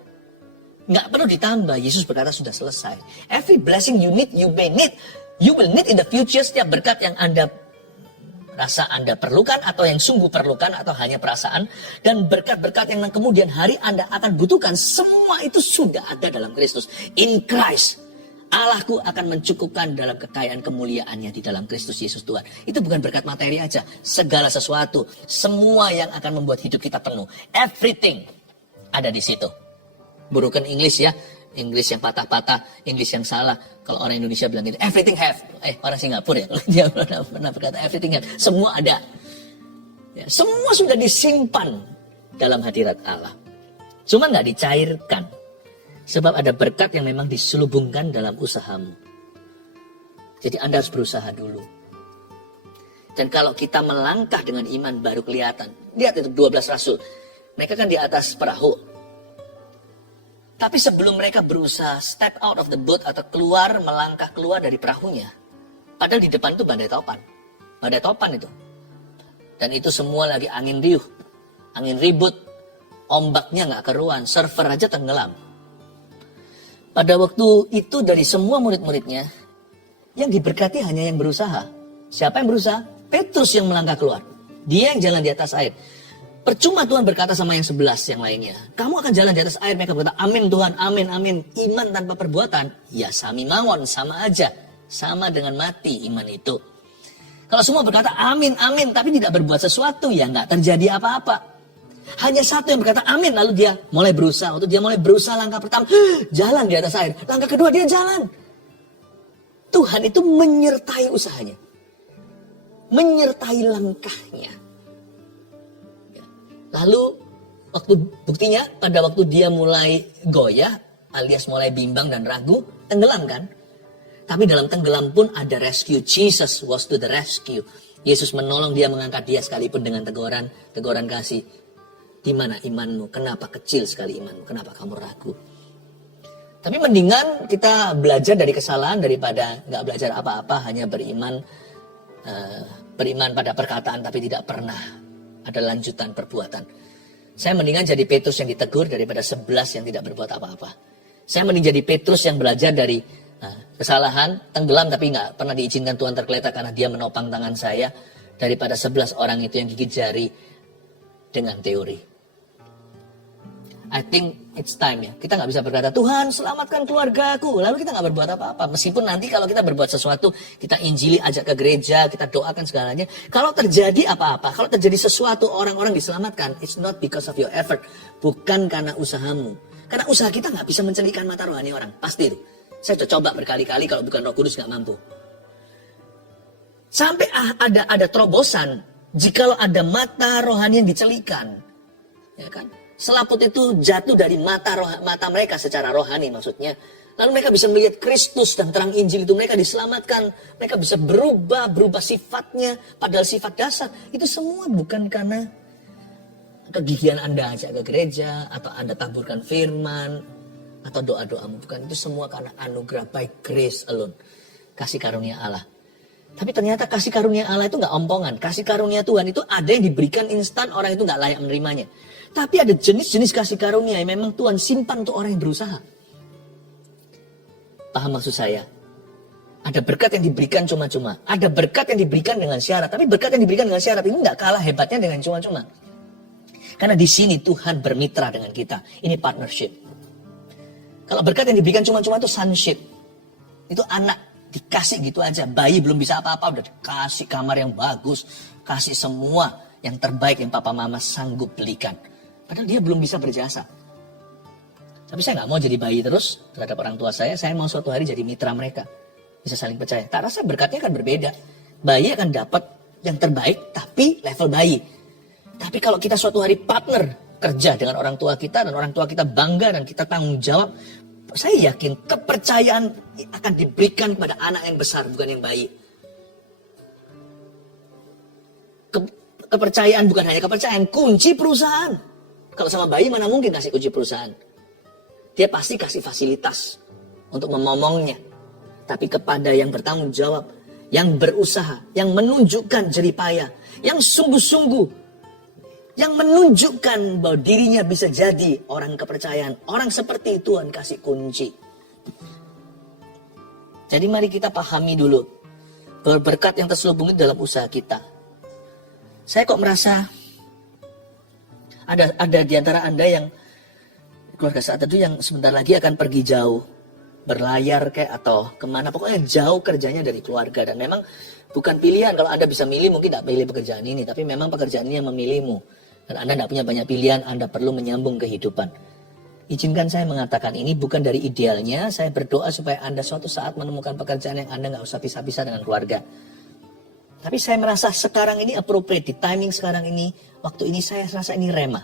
Nggak perlu ditambah, Yesus berkata sudah selesai. Every blessing you need, you will need in the future. Setiap berkat yang Anda rasa Anda perlukan atau yang sungguh perlukan atau hanya perasaan. Dan berkat-berkat yang kemudian hari Anda akan butuhkan, semua itu sudah ada dalam Kristus. In Christ. Allahku akan mencukupkan dalam kekayaan kemuliaannya di dalam Kristus Yesus Tuhan. Itu bukan berkat materi aja. Segala sesuatu. Semua yang akan membuat hidup kita penuh. Everything ada di situ. Burukan English ya. English yang patah-patah. English yang salah. Kalau orang Indonesia bilang gitu. Everything have. Orang Singapura ya. Dia pernah berkata everything have. Semua ada. Ya, semua sudah disimpan dalam hadirat Allah. Cuma nggak dicairkan. Sebab ada berkat yang memang diselubungkan dalam usahamu. Jadi Anda harus berusaha dulu. Dan kalau kita melangkah dengan iman baru kelihatan. Lihat itu 12 rasul. Mereka kan di atas perahu. Tapi sebelum mereka berusaha step out of the boat atau melangkah keluar dari perahunya. Padahal di depan itu badai topan. Badai topan itu. Dan itu semua lagi angin riuh. Angin ribut. Ombaknya nggak keruan. Server aja tenggelam. Pada waktu itu dari semua murid-muridnya, yang diberkati hanya yang berusaha. Siapa yang berusaha? Petrus yang melangkah keluar. Dia yang jalan di atas air. Percuma Tuhan berkata sama yang 11 yang lainnya. Kamu akan jalan di atas air. Mereka berkata, amin Tuhan, amin, amin. Iman tanpa perbuatan, ya sami mawon, sama aja. Sama dengan mati iman itu. Kalau semua berkata amin, amin, tapi tidak berbuat sesuatu, ya nggak terjadi apa-apa. Hanya satu yang berkata amin, lalu dia mulai berusaha. Waktu dia mulai berusaha langkah pertama, jalan di atas air. Langkah kedua dia jalan. Tuhan itu menyertai usahanya. Menyertai langkahnya. Lalu buktinya pada waktu dia mulai goyah, alias mulai bimbang dan ragu, tenggelam kan? Tapi dalam tenggelam pun ada rescue. Jesus was to the rescue. Yesus menolong dia, mengangkat dia sekalipun dengan teguran kasih. Di mana imanmu? Kenapa kecil sekali imanmu? Kenapa kamu ragu? Tapi mendingan kita belajar dari kesalahan daripada nggak belajar apa-apa, hanya beriman pada perkataan tapi tidak pernah ada lanjutan perbuatan. Saya mendingan jadi Petrus yang ditegur daripada 11 yang tidak berbuat apa-apa. Saya mending jadi Petrus yang belajar dari kesalahan, tenggelam tapi nggak pernah diizinkan Tuhan tergeletak karena dia menopang tangan saya, daripada 11 orang itu yang gigit jari dengan teori. I think it's time ya. Kita nggak bisa berkata, Tuhan selamatkan keluargaku. Lalu kita nggak berbuat apa-apa. Meskipun nanti kalau kita berbuat sesuatu, kita injili, ajak ke gereja, kita doakan segalanya. Kalau terjadi apa-apa, kalau terjadi sesuatu orang-orang diselamatkan, it's not because of your effort. Bukan karena usahamu. Karena usaha kita nggak bisa mencelikan mata rohani orang. Pasti itu. Saya sudah coba berkali-kali, kalau bukan Roh Kudus nggak mampu. Sampai ada terobosan. Jikalau ada mata rohani yang dicelikan. Ya kan? Selaput itu jatuh dari mata mereka secara rohani maksudnya. Lalu mereka bisa melihat Kristus dan terang Injil itu. Mereka diselamatkan. Mereka bisa berubah sifatnya. Padahal sifat dasar. Itu semua bukan karena kegigihan Anda ajak ke gereja. Atau Anda taburkan firman. Atau doa-doamu. Bukan, itu semua karena anugerah by grace alone. Kasih karunia Allah. Tapi ternyata kasih karunia Allah itu gak ompongan. Kasih karunia Tuhan itu ada yang diberikan instan. Orang itu gak layak menerimanya. Tapi ada jenis-jenis kasih karunia yang memang Tuhan simpan untuk orang yang berusaha. Paham maksud saya? Ada berkat yang diberikan cuma-cuma. Ada berkat yang diberikan dengan syarat. Tapi berkat yang diberikan dengan syarat ini gak kalah hebatnya dengan cuma-cuma. Karena di sini Tuhan bermitra dengan kita. Ini partnership. Kalau berkat yang diberikan cuma-cuma itu sonship. Itu anak dikasih gitu aja. Bayi belum bisa apa-apa, udah dikasih kamar yang bagus. Kasih semua yang terbaik yang papa mama sanggup belikan. Padahal dia belum bisa berjasa. Tapi saya nggak mau jadi bayi terus terhadap orang tua saya. Saya mau suatu hari jadi mitra mereka. Bisa saling percaya. Tak rasa berkatnya akan berbeda. Bayi akan dapat yang terbaik, tapi level bayi. Tapi kalau kita suatu hari partner kerja dengan orang tua kita, dan orang tua kita bangga dan kita tanggung jawab, saya yakin kepercayaan akan diberikan kepada anak yang besar, bukan yang bayi. Kepercayaan bukan hanya kepercayaan, kunci perusahaan. Kalau sama bayi mana mungkin kasih kunci perusahaan. Dia pasti kasih fasilitas untuk memomongnya. Tapi kepada yang bertanggung jawab, yang berusaha, yang menunjukkan jeripaya, yang sungguh-sungguh, yang menunjukkan bahwa dirinya bisa jadi orang kepercayaan. Orang seperti Tuhan kasih kunci. Jadi mari kita pahami dulu bahwa berkat yang terselubung itu dalam usaha kita. Saya kok merasa ada di antara Anda yang keluarga saat itu yang sebentar lagi akan pergi jauh, berlayar kayak atau kemana, pokoknya jauh kerjanya dari keluarga. Dan memang bukan pilihan, kalau Anda bisa milih mungkin tidak pilih pekerjaan ini, tapi memang pekerjaan ini yang memilihmu. Dan Anda tidak punya banyak pilihan, Anda perlu menyambung kehidupan. Izinkan saya mengatakan ini bukan dari idealnya, saya berdoa supaya Anda suatu saat menemukan pekerjaan yang Anda nggak usah pisah-pisah dengan keluarga. Tapi saya merasa sekarang ini appropriate, di timing sekarang ini, waktu ini saya rasa ini rema.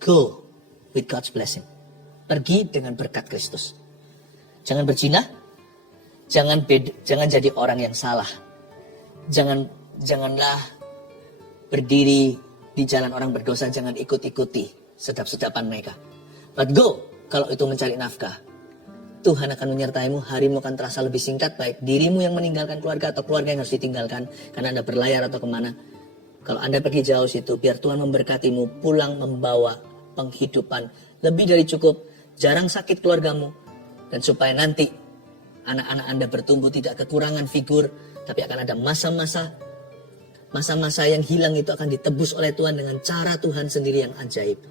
Go with God's blessing. Pergi dengan berkat Kristus. Jangan berzina, jangan jadi orang yang salah. Janganlah berdiri di jalan orang berdosa, jangan ikuti sedap-sedapan mereka. But go, kalau itu mencari nafkah. Tuhan akan menyertaimu, harimu akan terasa lebih singkat, baik dirimu yang meninggalkan keluarga atau keluarga yang harus ditinggalkan karena Anda berlayar atau kemana. Kalau Anda pergi jauh situ, biar Tuhan memberkatimu, pulang membawa penghidupan lebih dari cukup, jarang sakit keluargamu, dan supaya nanti anak-anak Anda bertumbuh tidak kekurangan figur, tapi akan ada masa-masa yang hilang itu akan ditebus oleh Tuhan dengan cara Tuhan sendiri yang ajaib.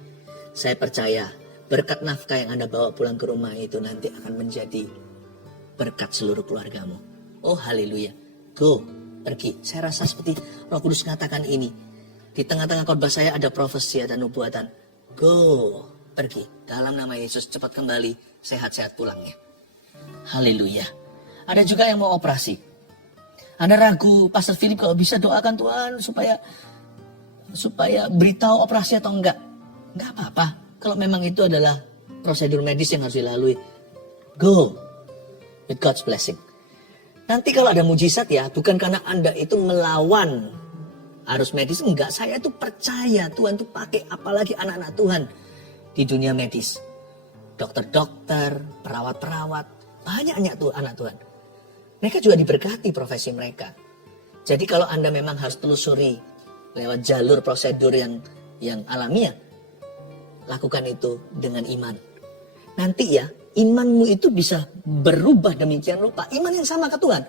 Saya percaya berkat nafkah yang Anda bawa pulang ke rumah itu nanti akan menjadi berkat seluruh keluargamu. Oh haleluya. Go, pergi. Saya rasa seperti Roh Kudus mengatakan ini. Di tengah-tengah khotbah saya ada profesi, ada nubuatan. Go, pergi. Dalam nama Yesus cepat kembali, sehat-sehat pulangnya. Haleluya. Ada juga yang mau operasi. Anda ragu, Pastor Philip kalau bisa doakan Tuhan supaya beritahu operasi atau enggak. Enggak apa-apa. Kalau memang itu adalah prosedur medis yang harus dilalui. Go with God's blessing. Nanti kalau ada mujizat ya, bukan karena Anda itu melawan arus medis. Enggak, saya itu percaya Tuhan itu pakai apalagi anak-anak Tuhan di dunia medis. Dokter-dokter, perawat-perawat, banyak tuh anak Tuhan. Mereka juga diberkati profesi mereka. Jadi kalau Anda memang harus telusuri lewat jalur prosedur yang alamiah, lakukan itu dengan iman. Nanti ya, imanmu itu bisa berubah demikian rupa. Iman yang sama ke Tuhan.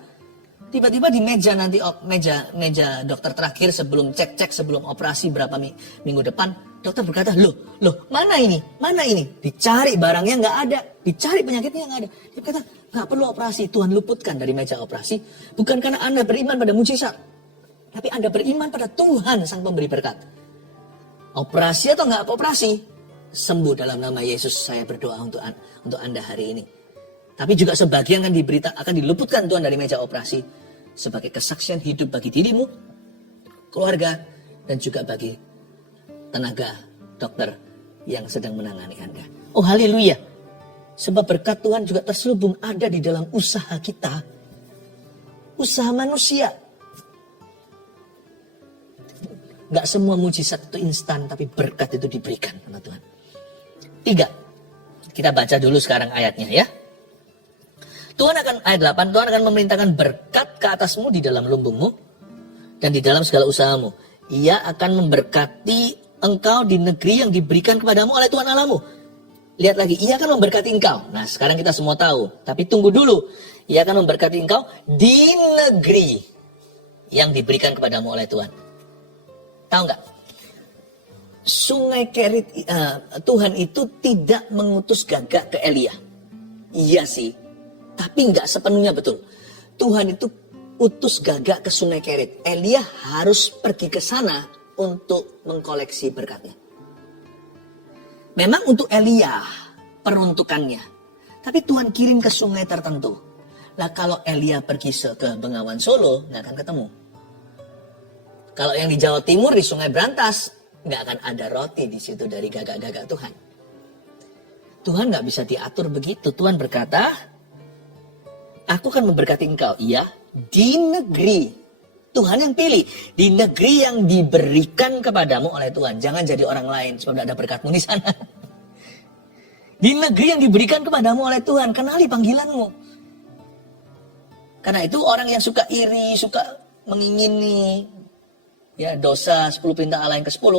Tiba-tiba di meja nanti, meja dokter terakhir sebelum cek sebelum operasi berapa minggu depan, dokter berkata, loh, mana ini? Dicari barangnya nggak ada, dicari penyakitnya nggak ada. Dia berkata, nggak perlu operasi, Tuhan luputkan dari meja operasi. Bukan karena Anda beriman pada mujizat, tapi Anda beriman pada Tuhan sang pemberi berkat. Operasi atau nggak operasi, sembuh dalam nama Yesus. Saya berdoa untuk Anda hari ini. Tapi juga sebagian akan diluputkan Tuhan dari meja operasi sebagai kesaksian hidup bagi dirimu, keluarga, dan juga bagi tenaga dokter yang sedang menangani Anda. Oh haleluya. Sebab berkat Tuhan juga terselubung ada di dalam usaha kita. Usaha manusia. Gak semua mujizat itu instan, tapi berkat itu diberikan sama Tuhan. 3. Kita baca dulu sekarang ayatnya ya. Ayat 8, Tuhan akan memerintahkan berkat ke atasmu di dalam lumbungmu dan di dalam segala usahamu. Ia akan memberkati engkau di negeri yang diberikan kepadamu oleh Tuhan Allahmu. Lihat lagi, ia akan memberkati engkau. Nah sekarang kita semua tahu, tapi tunggu dulu. Ia akan memberkati engkau di negeri yang diberikan kepadamu oleh Tuhan. Tahu nggak? Sungai Kerit, Tuhan itu tidak mengutus Gagak ke Elia. Iya sih, tapi nggak sepenuhnya betul. Tuhan itu utus Gagak ke Sungai Kerit. Elia harus pergi ke sana untuk mengkoleksi berkatnya. Memang untuk Elia peruntukannya. Tapi Tuhan kirim ke sungai tertentu. Nah kalau Elia pergi ke Bengawan Solo, nggak akan ketemu. Kalau yang di Jawa Timur di Sungai Brantas, nggak akan ada roti di situ dari gagak-gagak Tuhan. Tuhan nggak bisa diatur begitu. Tuhan berkata, aku akan memberkati engkau. Iya, di negeri. Tuhan yang pilih. Di negeri yang diberikan kepadamu oleh Tuhan. Jangan jadi orang lain, sebab tidak ada berkatmu di sana. Di negeri yang diberikan kepadamu oleh Tuhan. Kenali panggilanmu. Karena itu orang yang suka iri, suka mengingini ya dosa 10 perintah Allah yang ke-10,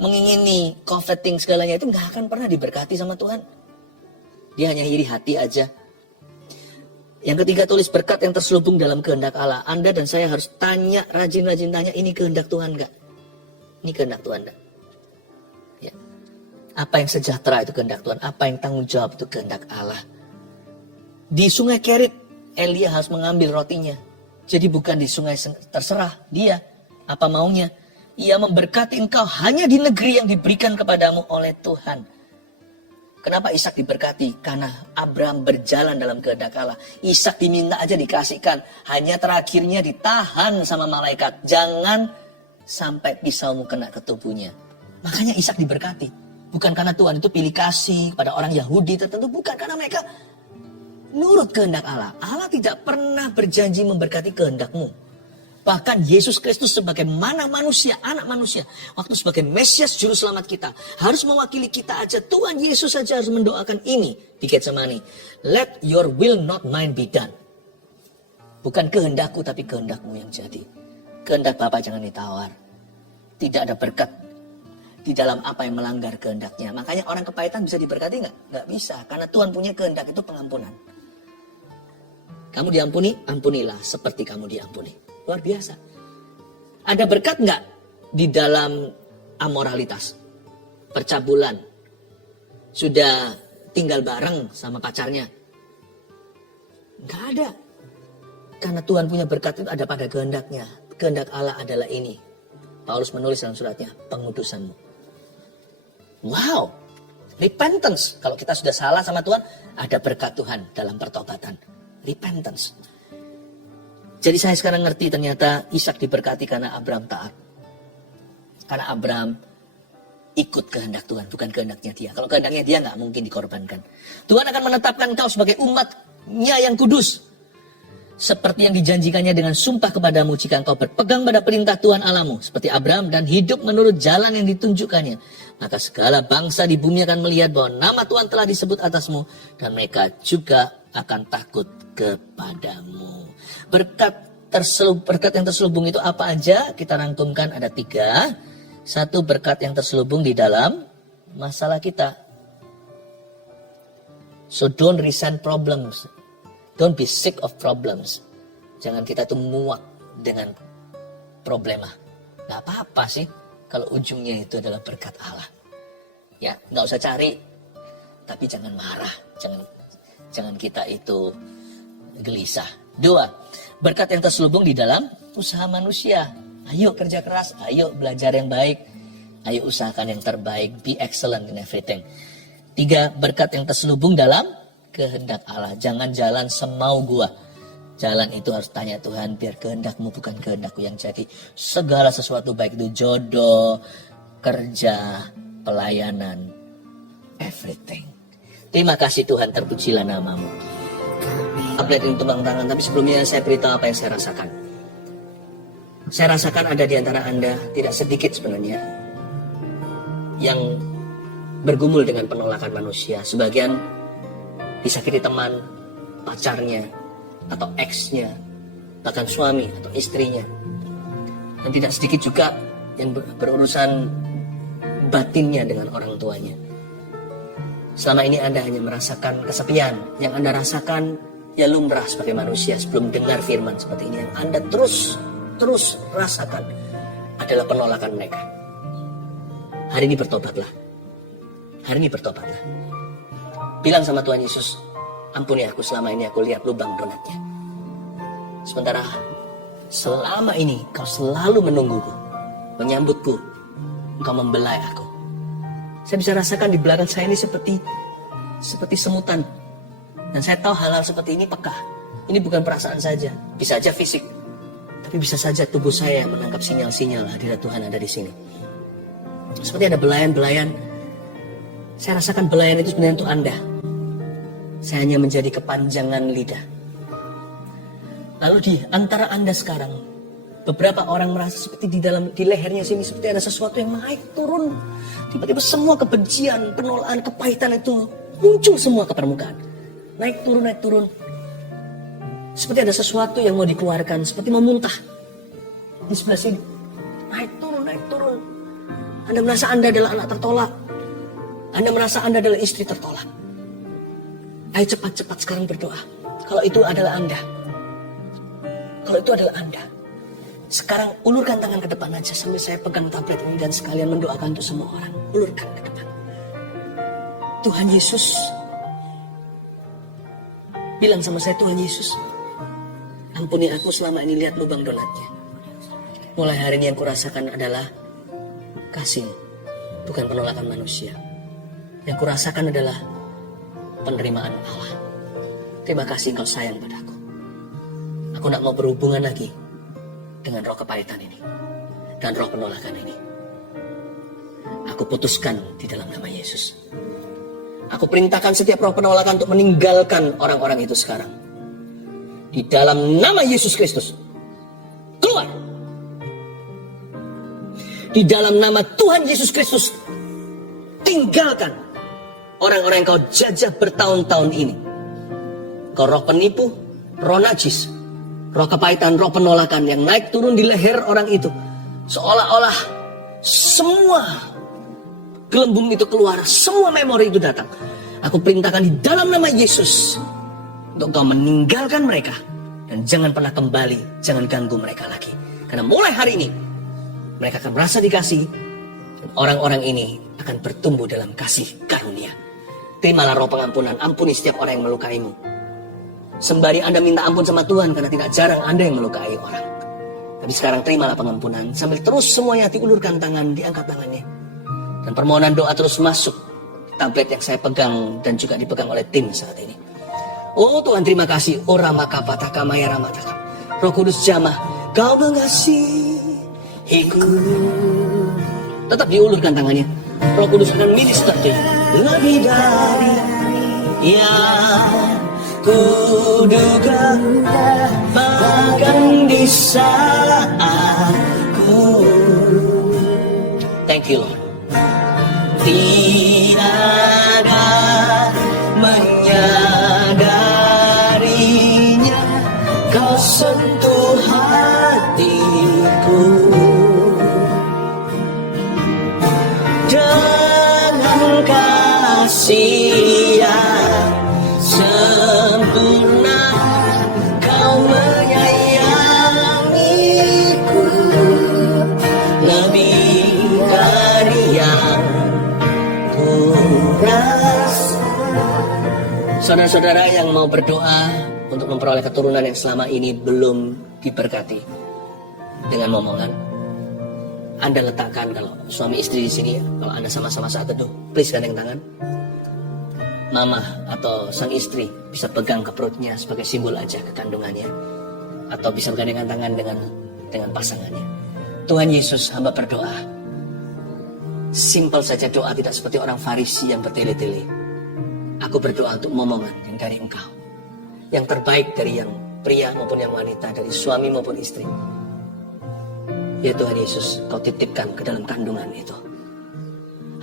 mengingini coveting segalanya, itu nggak akan pernah diberkati sama Tuhan. Dia hanya iri hati aja. Yang ketiga, tulis berkat yang terselubung dalam kehendak Allah. Anda dan saya harus tanya, rajin-rajin tanya, ini kehendak Tuhan nggak? Ini kehendak Tuhan nggak? Ya. Apa yang sejahtera itu kehendak Tuhan? Apa yang tanggung jawab itu kehendak Allah? Di sungai Kerit, Elia harus mengambil rotinya. Jadi bukan di sungai, terserah dia apa maunya. Ia memberkati engkau hanya di negeri yang diberikan kepadamu oleh Tuhan. Kenapa Ishak diberkati? Karena Abraham berjalan dalam kehendak Allah. Ishak diminta aja dikasihkan. Hanya terakhirnya ditahan sama malaikat. Jangan sampai pisaumu kena ke tubuhnya. Makanya Ishak diberkati. Bukan karena Tuhan itu pilih kasih kepada orang Yahudi tertentu. Bukan karena mereka nurut kehendak Allah. Allah tidak pernah berjanji memberkati kehendakmu. Bahkan Yesus Kristus sebagai mana manusia, anak manusia, waktu sebagai Mesias juru selamat kita, harus mewakili kita aja. Tuhan Yesus saja harus mendoakan ini di Getsemani. Let your will not mine be done. Bukan kehendakku tapi kehendakmu yang jadi. Kehendak Bapa jangan ditawar. Tidak ada berkat di dalam apa yang melanggar kehendaknya. Makanya orang kepahitan bisa diberkati nggak? Nggak bisa. Karena Tuhan punya kehendak itu pengampunan. Kamu diampuni, ampunilah seperti kamu diampuni. Luar biasa. Ada berkat nggak di dalam amoralitas? Percabulan. Sudah tinggal bareng sama pacarnya? Nggak ada. Karena Tuhan punya berkat itu ada pada kehendaknya. Kehendak Allah adalah ini. Paulus menulis dalam suratnya, pengudusanmu. Wow. Repentance. Kalau kita sudah salah sama Tuhan, ada berkat Tuhan dalam pertobatan. Repentance. Jadi saya sekarang ngerti ternyata Ishak diberkati karena Abraham taat. Karena Abraham ikut kehendak Tuhan, bukan kehendaknya dia. Kalau kehendaknya dia nggak mungkin dikorbankan. Tuhan akan menetapkan kau sebagai umatnya yang kudus. Seperti yang dijanjikannya dengan sumpah kepadamu jika engkau berpegang pada perintah Tuhan Allahmu. Seperti Abraham dan hidup menurut jalan yang ditunjukkannya. Maka segala bangsa di bumi akan melihat bahwa nama Tuhan telah disebut atasmu. Dan mereka juga akan takut kepadamu. Berkat yang terselubung itu apa aja? Kita rangkumkan ada 3. 1, berkat yang terselubung di dalam masalah kita. So don't resent problems. Don't be sick of problems. Jangan kita tuh muak dengan problema. Gak apa-apa sih kalau ujungnya itu adalah berkat Allah. Ya, gak usah cari. Tapi jangan marah. Jangan kita itu gelisah. 2, berkat yang terselubung di dalam usaha manusia. Ayo kerja keras, ayo belajar yang baik, ayo usahakan yang terbaik, be excellent in everything. 3, berkat yang terselubung dalam kehendak Allah. Jangan jalan semau gua. Jalan itu harus tanya Tuhan, biar kehendakmu bukan kehendakku yang jadi. Segala sesuatu baik itu jodoh, kerja, pelayanan, everything. Terima kasih Tuhan, terpujilah namamu. Update ini tembang tangan, tapi sebelumnya saya beritahu apa yang saya rasakan. Saya rasakan ada di antara Anda, tidak sedikit sebenarnya, yang bergumul dengan penolakan manusia. Sebagian disakiti teman, pacarnya, atau ex-nya, bahkan suami atau istrinya. Dan tidak sedikit juga yang berurusan batinnya dengan orang tuanya. Selama ini Anda hanya merasakan kesepian. Yang Anda rasakan ya lumrah sebagai manusia sebelum dengar firman seperti ini. Yang Anda terus rasakan adalah penolakan mereka. Hari ini bertobatlah. Hari ini bertobatlah. Bilang sama Tuhan Yesus, ampuni aku, selama ini aku lihat lubang donatnya. Sementara selama ini kau selalu menungguku, menyambutku, engkau membelai aku. Saya bisa rasakan di belakang saya ini seperti semutan. Dan saya tahu hal-hal seperti ini peka. Ini bukan perasaan saja, bisa aja fisik. Tapi bisa saja tubuh saya yang menangkap sinyal-sinyal hadirat Tuhan ada di sini. Seperti ada belayan-belayan. Saya rasakan belayan itu sebenarnya untuk Anda. Saya hanya menjadi kepanjangan lidah. Lalu di antara Anda sekarang, beberapa orang merasa seperti di lehernya sini seperti ada sesuatu yang naik turun. Tiba-tiba semua kebencian, penolakan, kepahitan itu muncul semua ke permukaan. Naik turun. Seperti ada sesuatu yang mau dikeluarkan, seperti mau muntah. Di sebelah sini, naik turun. Anda merasa Anda adalah anak tertolak. Anda merasa Anda adalah istri tertolak. Ayo cepat-cepat sekarang berdoa. Kalau itu adalah Anda. Sekarang ulurkan tangan ke depan aja sambil saya pegang tablet ini dan sekalian mendoakan untuk semua orang. Ulurkan ke depan. Tuhan Yesus. Bilang sama saya, Tuhan Yesus, ampuni aku selama ini lihat lubang donatnya. Mulai hari ini yang kurasakan adalah kasih, bukan penolakan manusia. Yang kurasakan adalah penerimaan Allah. Terima kasih Engkau sayang padaku. Aku tidak mau berhubungan lagi dengan roh kepahitan ini dan roh penolakan ini. Aku putuskan di dalam nama Yesus. Aku perintahkan setiap roh penolakan untuk meninggalkan orang-orang itu sekarang. Di dalam nama Yesus Kristus. Keluar. Di dalam nama Tuhan Yesus Kristus. Tinggalkan orang-orang yang kau jajah bertahun-tahun ini. Kau roh penipu, roh najis, roh kepahitan, roh penolakan yang naik turun di leher orang itu. Seolah-olah semua gelembung itu keluar, semua memori itu datang. Aku perintahkan di dalam nama Yesus untuk kau meninggalkan mereka. Dan jangan pernah kembali, jangan ganggu mereka lagi. Karena mulai hari ini mereka akan merasa dikasih. Dan orang-orang ini akan bertumbuh dalam kasih karunia. Terimalah roh pengampunan, ampuni setiap orang yang melukaimu. Sembari Anda minta ampun sama Tuhan, karena tidak jarang Anda yang melukai orang. Tapi sekarang terimalah pengampunan. Sambil terus semuanya diulurkan tangan, diangkat tangannya. Dan permohonan doa terus masuk. Tablet yang saya pegang dan juga dipegang oleh tim saat ini. Oh Tuhan, terima kasih. Oh ramakapataka maya ramataka. Roh Kudus jamah, kau mengasihiku. Tetap diulurkan tangannya. Roh Kudus akan minister to you. Lebih dari yang kuduga, bahkan di saatku. Thank you Lord. Tiada menyadarinya, kau sentuh hatiku dengan kasih yang sempurna. Kau menyayangiku lebih dari yang saudara-saudara yang mau berdoa untuk memperoleh keturunan yang selama ini belum diberkati dengan momongan, Anda letakkan, kalau suami istri di sini, kalau Anda sama-sama saat teduh, please gandeng tangan. Mama atau sang istri bisa pegang ke perutnya sebagai simbol aja kekandungannya, atau bisa gandengkan tangan dengan pasangannya. Tuhan Yesus, hamba berdoa. Simpel saja doa, tidak seperti orang Farisi yang bertele-tele. Aku berdoa untuk momongan yang dari Engkau. Yang terbaik dari yang pria maupun yang wanita, dari suami maupun istri. Ya Tuhan Yesus, Kau titipkan ke dalam kandungan itu.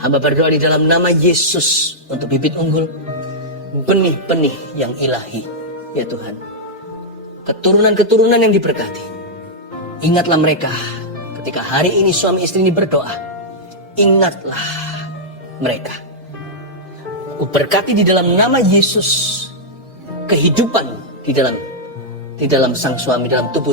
Hamba berdoa di dalam nama Yesus untuk bibit unggul, benih-benih yang ilahi. Ya Tuhan, keturunan-keturunan yang diberkati. Ingatlah mereka ketika hari ini suami istri ini berdoa. Ingatlah mereka. Berkati di dalam nama Yesus kehidupan di dalam sang suami, dalam tubuh